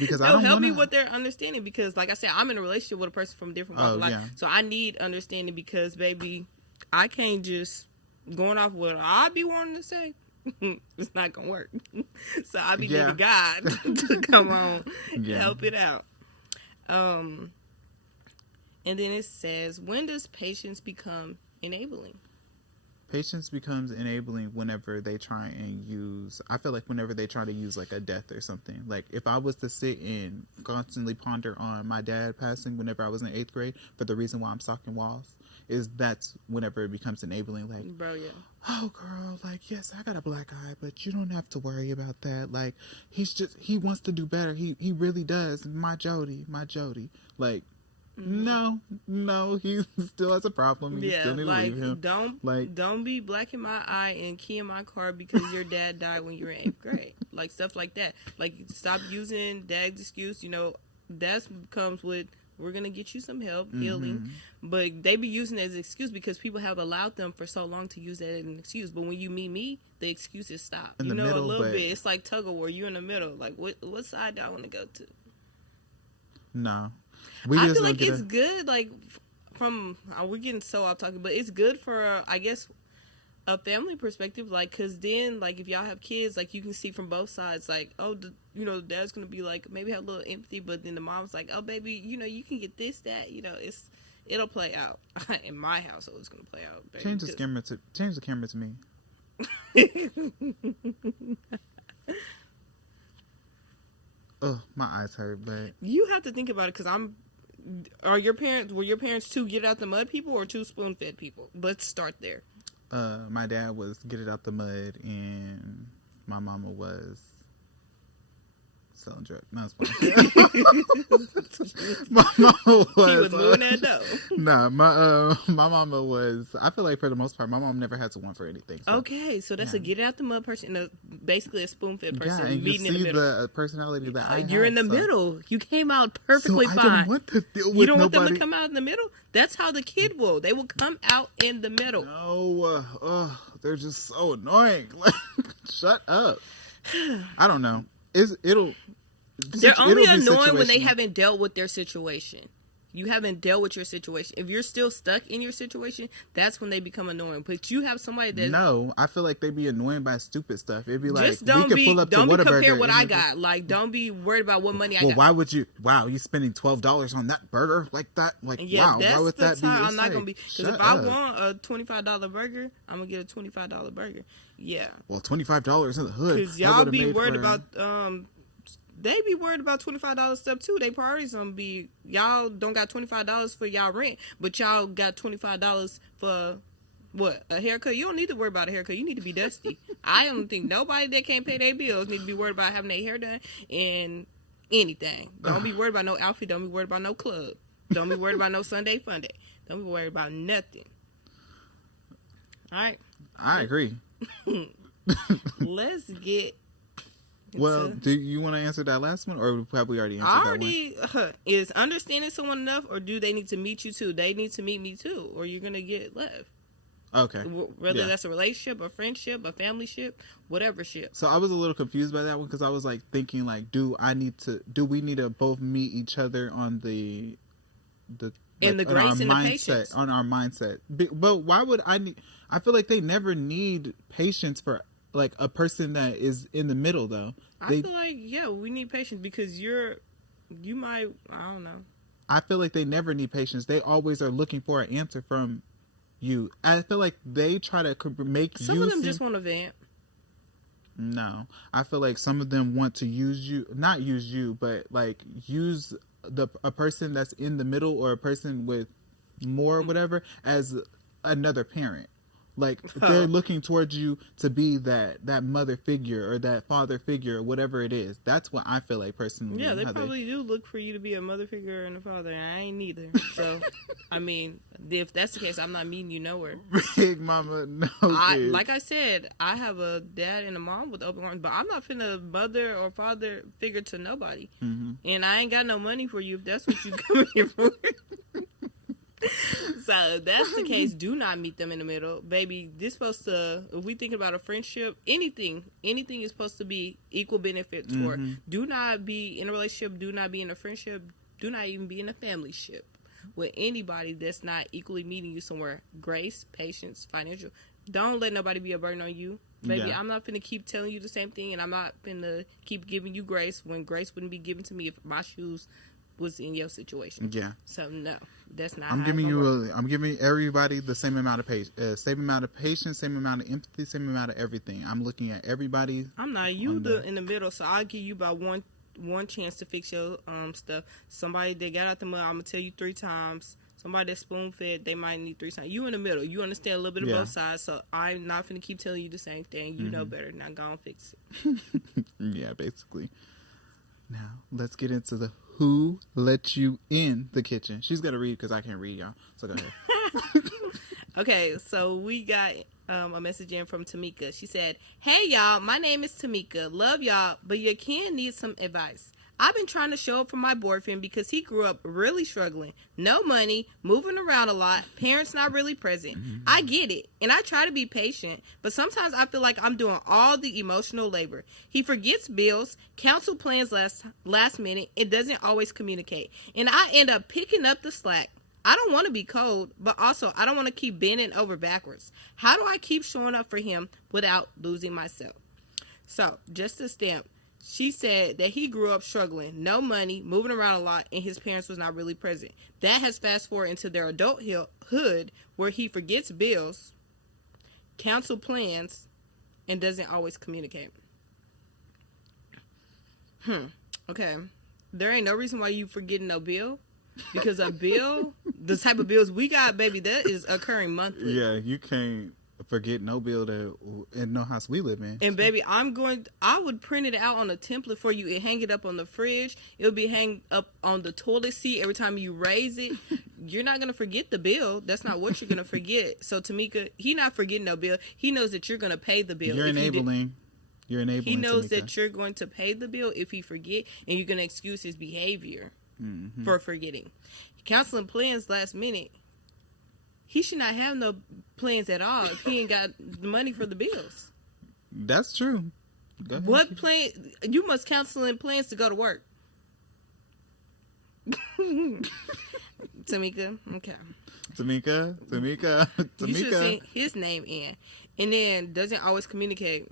Because I don't help me with their understanding. Because, like I said, I'm in a relationship with a person from a different walk of life. So I need understanding, because, baby, I can't just going off what I be wanting to say. It's not gonna work. So I be getting God to come on, help it out. And then it says, when does patience become enabling? Patience becomes enabling whenever they try and use, I feel like whenever they try to use like a death or something. Like if I was to sit and constantly ponder on my dad passing whenever I was in 8th grade for the reason why I'm stalking walls, that's whenever it becomes enabling. Like, bro, yeah. Oh girl, like, yes, I got a black eye, but you don't have to worry about that. Like, he wants to do better. He really does. My Jody. Like, no, he still has a problem. You still need to leave him. Don't be black in my eye and key in my car because your dad died when you were in 8th grade. Like, stuff like that. Like, stop using dad's excuse. You know, that comes with, we're going to get you some help, healing. But they be using it as an excuse because people have allowed them for so long to use that as an excuse. But when you meet me, the excuses stop. In you the know, middle, a little bit. It's like tug of war. You in the middle. Like, what side do I want to go to? No. I feel like it's good, like, from, we're getting so off topic, but it's good for, I guess, a family perspective, like, because then, like, if y'all have kids, like, you can see from both sides, like, oh, you know, dad's going to be, like, maybe have a little empathy, but then the mom's like, oh, baby, you know, you can get this, that, you know, it'll play out. In my household, it's going to play out. Baby, change the camera to me. Oh, my eyes hurt, but you have to think about it, because were your parents two get out the mud people or two spoon fed people? Let's start there. My dad was get it out the mud, and my mama was selling drugs. No, it's my mama was. He was moving that dough. Nah, my mama was. I feel like for the most part, my mom never had to want for anything. So. Okay, so that's a get it out the mud person, and basically a spoon fed person and meeting you see in the middle. The personality that I you're have, in the middle. You came out perfectly fine. I don't want to deal with you don't want nobody. them to come out in the middle. That's how the kid will. They will come out in the middle. No, they're just so annoying. Like, shut up. I don't know. They're only annoying when they haven't dealt with their situation. You haven't dealt with your situation. If you're still stuck in your situation, that's when they become annoying. But you have somebody that... No, I feel like they be annoying by stupid stuff. It'd be like, just don't compare what I got. Like, don't be worried about what money I got. Well, why would you... Wow, you spending $12 on that burger like that? Like, yeah, wow, why would that be? I'm not going to be... Because if I want a $25 burger, I'm going to get a $25 burger. Yeah. Well, $25 in the hood. Because y'all be worried about... They be worried about $25 stuff too. They priorities gonna be, y'all don't got $25 for y'all rent, but y'all got $25 for what? A haircut? You don't need to worry about a haircut. You need to be dusty. I don't think nobody that can't pay their bills need to be worried about having their hair done and anything. Don't be worried about no outfit. Don't be worried about no club. Don't be worried about no Sunday fun day. Don't be worried about nothing. All right. I agree. Let's get... Well, do you want to answer that last one, or have we already answered that one? Is understanding someone enough, or do they need to meet you too? They need to meet me too, or you're going to get left. Okay. Whether that's a relationship, a friendship, a family ship, whatever ship. So I was a little confused by that one because I was like thinking like, do we need to both meet each other on the in the grace and the patience on our mindset? But why would I need? I feel like they never need patience for like a person that is in the middle though. I feel like, yeah, we need patience because you might, I don't know. I feel like they never need patience. They always are looking for an answer from you. I feel like they try to make some of them just want to vent. No, I feel like some of them want to not use you, but like use a person that's in the middle or a person with more or whatever as another parent. Like they're looking towards you to be that mother figure or that father figure or whatever it is. That's what I feel like personally. Yeah, they probably do look for you to be a mother figure and a father, and I ain't neither. So, I mean, if that's the case, I'm not meeting you nowhere. Big mama, no. Like I said, I have a dad and a mom with open arms, but I'm not finna mother or father figure to nobody. Mm-hmm. And I ain't got no money for you if that's what you come here for. So if that's the case, do not meet them in the middle. Baby, this supposed to, if we think about a friendship, anything is supposed to be equal benefits for. Do not be in a relationship, do not be in a friendship, do not even be in a family ship with anybody that's not equally meeting you somewhere. Grace, patience, financial. Don't let nobody be a burden on you. Baby, yeah. I'm not finna keep telling you the same thing, and I'm not finna keep giving you grace when grace wouldn't be given to me if my shoes was in your situation. Yeah. So no, that's not. I'm giving everybody the same amount of patience, same amount of empathy, same amount of everything. I'm looking at everybody. I'm not in the middle, so I'll give you about one chance to fix your stuff. Somebody that got out the mud, I'm gonna tell you 3 times. Somebody that's spoon fed, they might need 3 times. You in the middle. You understand a little bit of both sides, so I'm not finna keep telling you the same thing. You know better. Now go and fix it. Yeah, basically. Now let's get into the who let you in the kitchen. She's gonna read because I can't read, y'all. So go ahead. Okay, so we got a message in from Tamika. She said, "Hey y'all, my name is Tamika. Love y'all, but your kid needs some advice. I've been trying to show up for my boyfriend because he grew up really struggling. No money, moving around a lot, parents not really present. I get it, and I try to be patient, but sometimes I feel like I'm doing all the emotional labor. He forgets bills, cancel plans last minute, and doesn't always communicate. And I end up picking up the slack. I don't want to be cold, but also I don't want to keep bending over backwards. How do I keep showing up for him without losing myself?" So, just a stamp. She said that he grew up struggling, no money, moving around a lot, and his parents was not really present. That has fast forward into their adulthood where he forgets bills, cancel plans, and doesn't always communicate. Okay. There ain't no reason why you forgetting no bill. Because a bill, the type of bills we got, baby, that is occurring monthly. Yeah, you can't forget no bill that in no house we live in. And baby, I would print it out on a template for you and hang it up on the fridge. It'll be hanged up on the toilet seat every time you raise it. You're not gonna forget the bill. That's not what you're gonna forget. So Tamika, he not forgetting no bill. He knows that you're gonna pay the bill. You're enabling. He knows Tamika. that you're going to pay the bill if he forget, and you're gonna excuse his behavior for forgetting. Canceling plans last minute. He should not have no plans at all if he ain't got the money for the bills. That's true. What plan? You must cancel in plans to go to work. Tamika, okay. Tamika. You should have seen his name in. And then doesn't always communicate.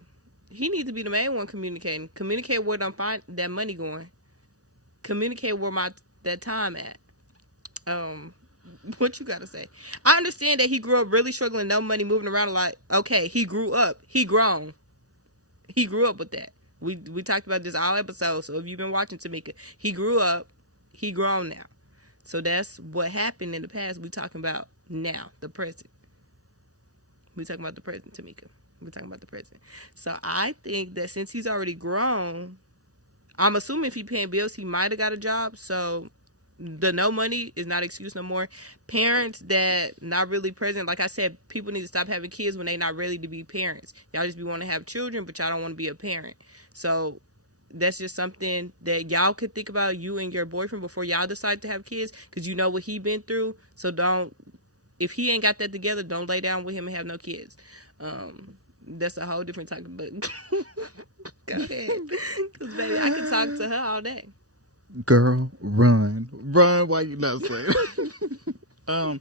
He needs to be the main one communicating. Communicate where I'm find that money going. Communicate where that time at. What you gotta say? I understand that he grew up really struggling, no money, moving around a lot. Okay, he grew up. He grown. He grew up with that. We talked about this all episode. So if you've been watching Tamika, he grew up. He grown now. So that's what happened in the past. We talking about now, the present. We talking about the present, Tamika. We talking about the present. So I think that since he's already grown, I'm assuming if he paying bills, he might have got a job. So the no money is not excuse no more. Parents that not really present, like I said, people need to stop having kids when they not ready to be parents. Y'all just be want to have children, but y'all don't want to be a parent. So that's just something that y'all could think about, you and your boyfriend, before y'all decide to have kids, because you know what he been through. So don't, if he ain't got that together, don't lay down with him and have no kids. That's a whole different topic, but go ahead, because baby, I can talk to her all day. Girl, run while you not saying.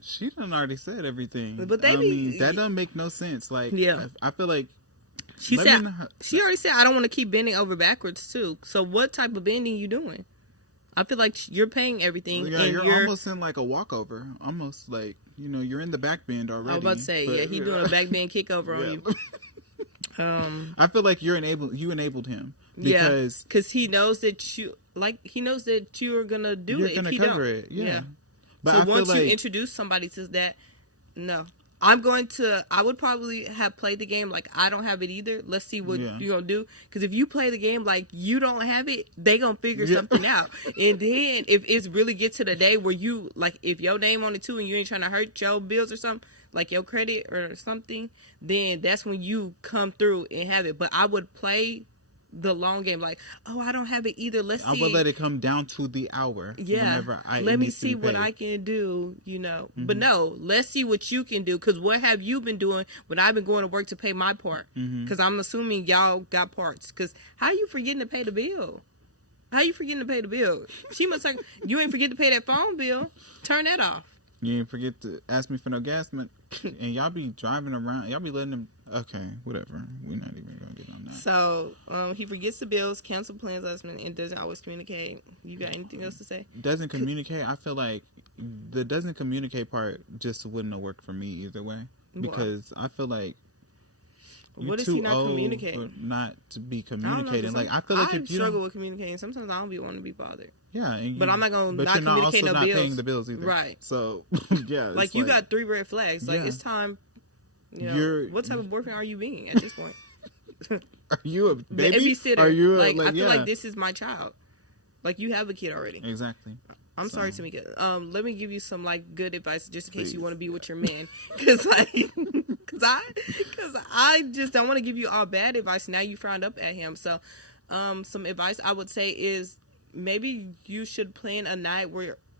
She done already said everything. But that doesn't make no sense. Like, yeah, I feel like she already said I don't want to keep bending over backwards too. So what type of bending you doing? I feel like you're paying everything. Yeah, and you're almost in like a walkover. Almost like, you're in the back bend already. I was about to say, yeah, he doing a back bend kickover on you. I feel like you enabled him. Because he knows that you are gonna do it. You're gonna cover it. Yeah. But so I once feel you like, introduce somebody to that, no. I would probably have played the game like I don't have it either. Let's see what you're going to do. Because if you play the game like you don't have it, they going to figure something out. And then if it's really get to the day where you, like if your name on it too and you ain't trying to hurt your bills or something, like your credit or something, then that's when you come through and have it. But I would play the long game, like, oh, I don't have it either. Let's see. I would let it come down to the hour. Yeah. Let me see what I can do, But no, let's see what you can do. Because what have you been doing when I've been going to work to pay my part? Because I'm assuming y'all got parts. Because how you forgetting to pay the bill? How you forgetting to pay the bill? She must like, you ain't forget to pay that phone bill. Turn that off. You ain't forget to ask me for no gas money. And y'all be driving around. Y'all be letting them. Okay, whatever. We're not even going to get on that. So he forgets the bills, cancel plans last minute, and doesn't always communicate. You got anything else to say? Doesn't communicate. I feel like the doesn't communicate part just wouldn't have worked for me either way, because I feel like what is he not communicating? Not to be communicating. Like I feel like if you struggle with communicating, sometimes I don't be wanting to be bothered. Yeah, but I'm not gonna not communicate no bills. Not paying the bills either. Right. So yeah, like you got 3 red flags. Like it's time. You know, what type of boyfriend are you being at this point? Are you a baby? Babysitter. Are you like I feel like this is my child. Like you have a kid already. Exactly. I'm sorry, Tamika. Let me give you some like good advice just in case you want to be with your man, because I just don't want to give you all bad advice. Now you frowned up at him. So, some advice I would say is maybe you should plan a night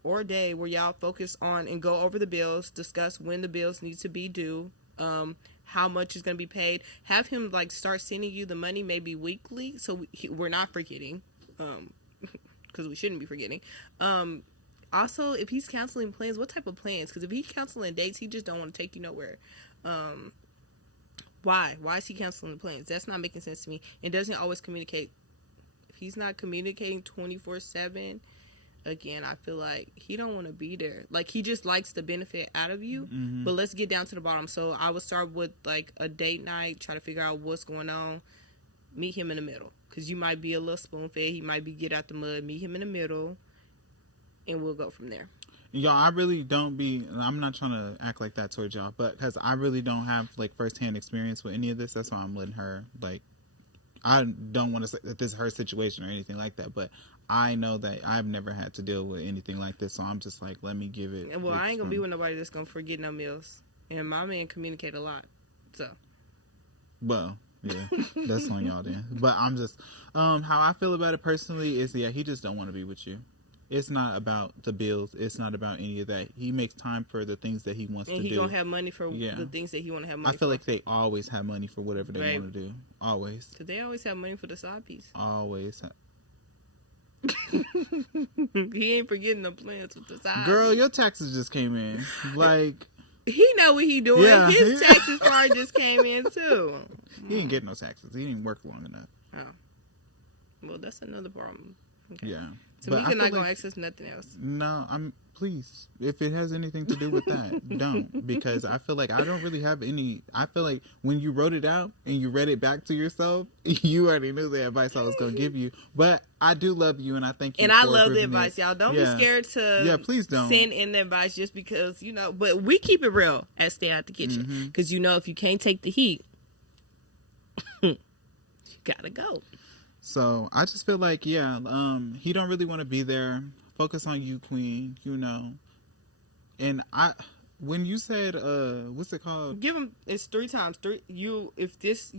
or a day where y'all focus on and go over the bills, discuss when the bills need to be due, how much is going to be paid. Have him like start sending you the money maybe weekly, so we're not forgetting. Because we shouldn't be forgetting. Also, if he's canceling plans, what type of plans? Because if he's canceling dates, he just don't want to take you nowhere. Why? Why is he canceling the plans? That's not making sense to me. And doesn't always communicate. If he's not communicating 24/7, again, I feel like he don't want to be there. Like, he just likes the benefit out of you. Mm-hmm. But let's get down to the bottom. So I would start with, like, a date night, try to figure out what's going on. Meet him in the middle. Because you might be a little spoon-fed. He might be get out the mud. Meet him in the middle. And we'll go from there. Y'all, I really don't be... I'm not trying to act like that towards y'all. But because I really don't have, like, first-hand experience with any of this. That's why I'm letting her, like... I don't want to say that this is her situation or anything like that. But I know that I've never had to deal with anything like this. So I'm just like, let me give it... Well, I ain't going to be with nobody that's going to forget no meals. And my man communicate a lot. So... Well... Yeah, that's on y'all then. But I'm just, how I feel about it personally is, he just don't want to be with you. It's not about the bills. It's not about any of that. He makes time for the things that he wants to do. And he gonna have money for the things that he want to have money for. I feel like they always have money for whatever they want to do. Always. Because they always have money for the side piece. Always. He ain't forgetting the plans with the side. Girl, your taxes just came in. Like... He know what he doing. Yeah. His taxes part just came in too. He didn't get no taxes. He didn't work long enough. Oh. Well, that's another problem. Okay. Yeah. Tamika not going to access nothing else. No, please. If it has anything to do with that, don't. Because I feel like I don't really have any... I feel like when you wrote it out and you read it back to yourself, you already knew the advice I was going to give you. But I do love you and I thank you. And I love the advice, y'all. Don't be scared to please don't send in the advice just because, you know... But we keep it real at Stay Out the Kitchen. Because, you know, if you can't take the heat, you gotta go. So I just feel like, he don't really want to be there. Focus on you, queen, you know. And when you said, what's it called? Give him, it's 3 times. You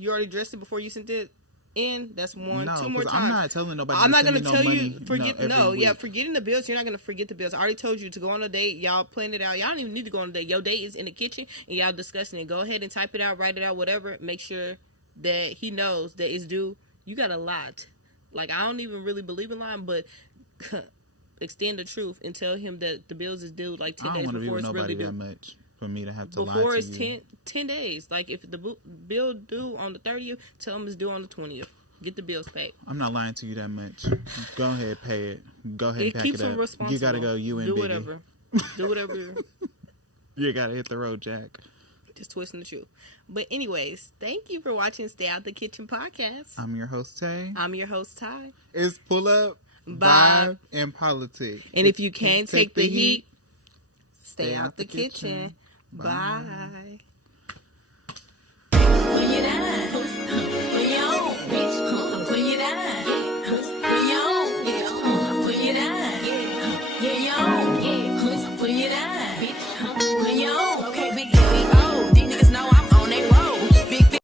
already dressed it before you sent it in, that's 1, 2 more times. I'm not telling nobody. I'm not going to tell you, forgetting the bills, you're not going to forget the bills. I already told you to go on a date. Y'all plan it out. Y'all don't even need to go on a date. Your date is in the kitchen and y'all discussing it. Go ahead and type it out, write it out, whatever. Make sure that he knows that it's due. You got a lot. Like, I don't even really believe in lying, but extend the truth and tell him that the bills is due like 10 days before it's really due. That much for me to have to lie to before you. It's 10 days. Like, if the bill due on the 30th, tell him it's due on the 20th. Get the bills paid. I'm not lying to you that much. Go ahead, pay it. Go ahead and pack keeps it up. Him responsible. You gotta go. You and do Biggie. Whatever. Do whatever. You gotta hit the road, Jack. Just twisting the truth. But anyways, thank you for watching Stay Out the Kitchen podcast. I'm your host, Tay. I'm your host, Ty. It's Pull Up, Vibe, and Politics. And if you can't take the heat, stay out the kitchen. Bye.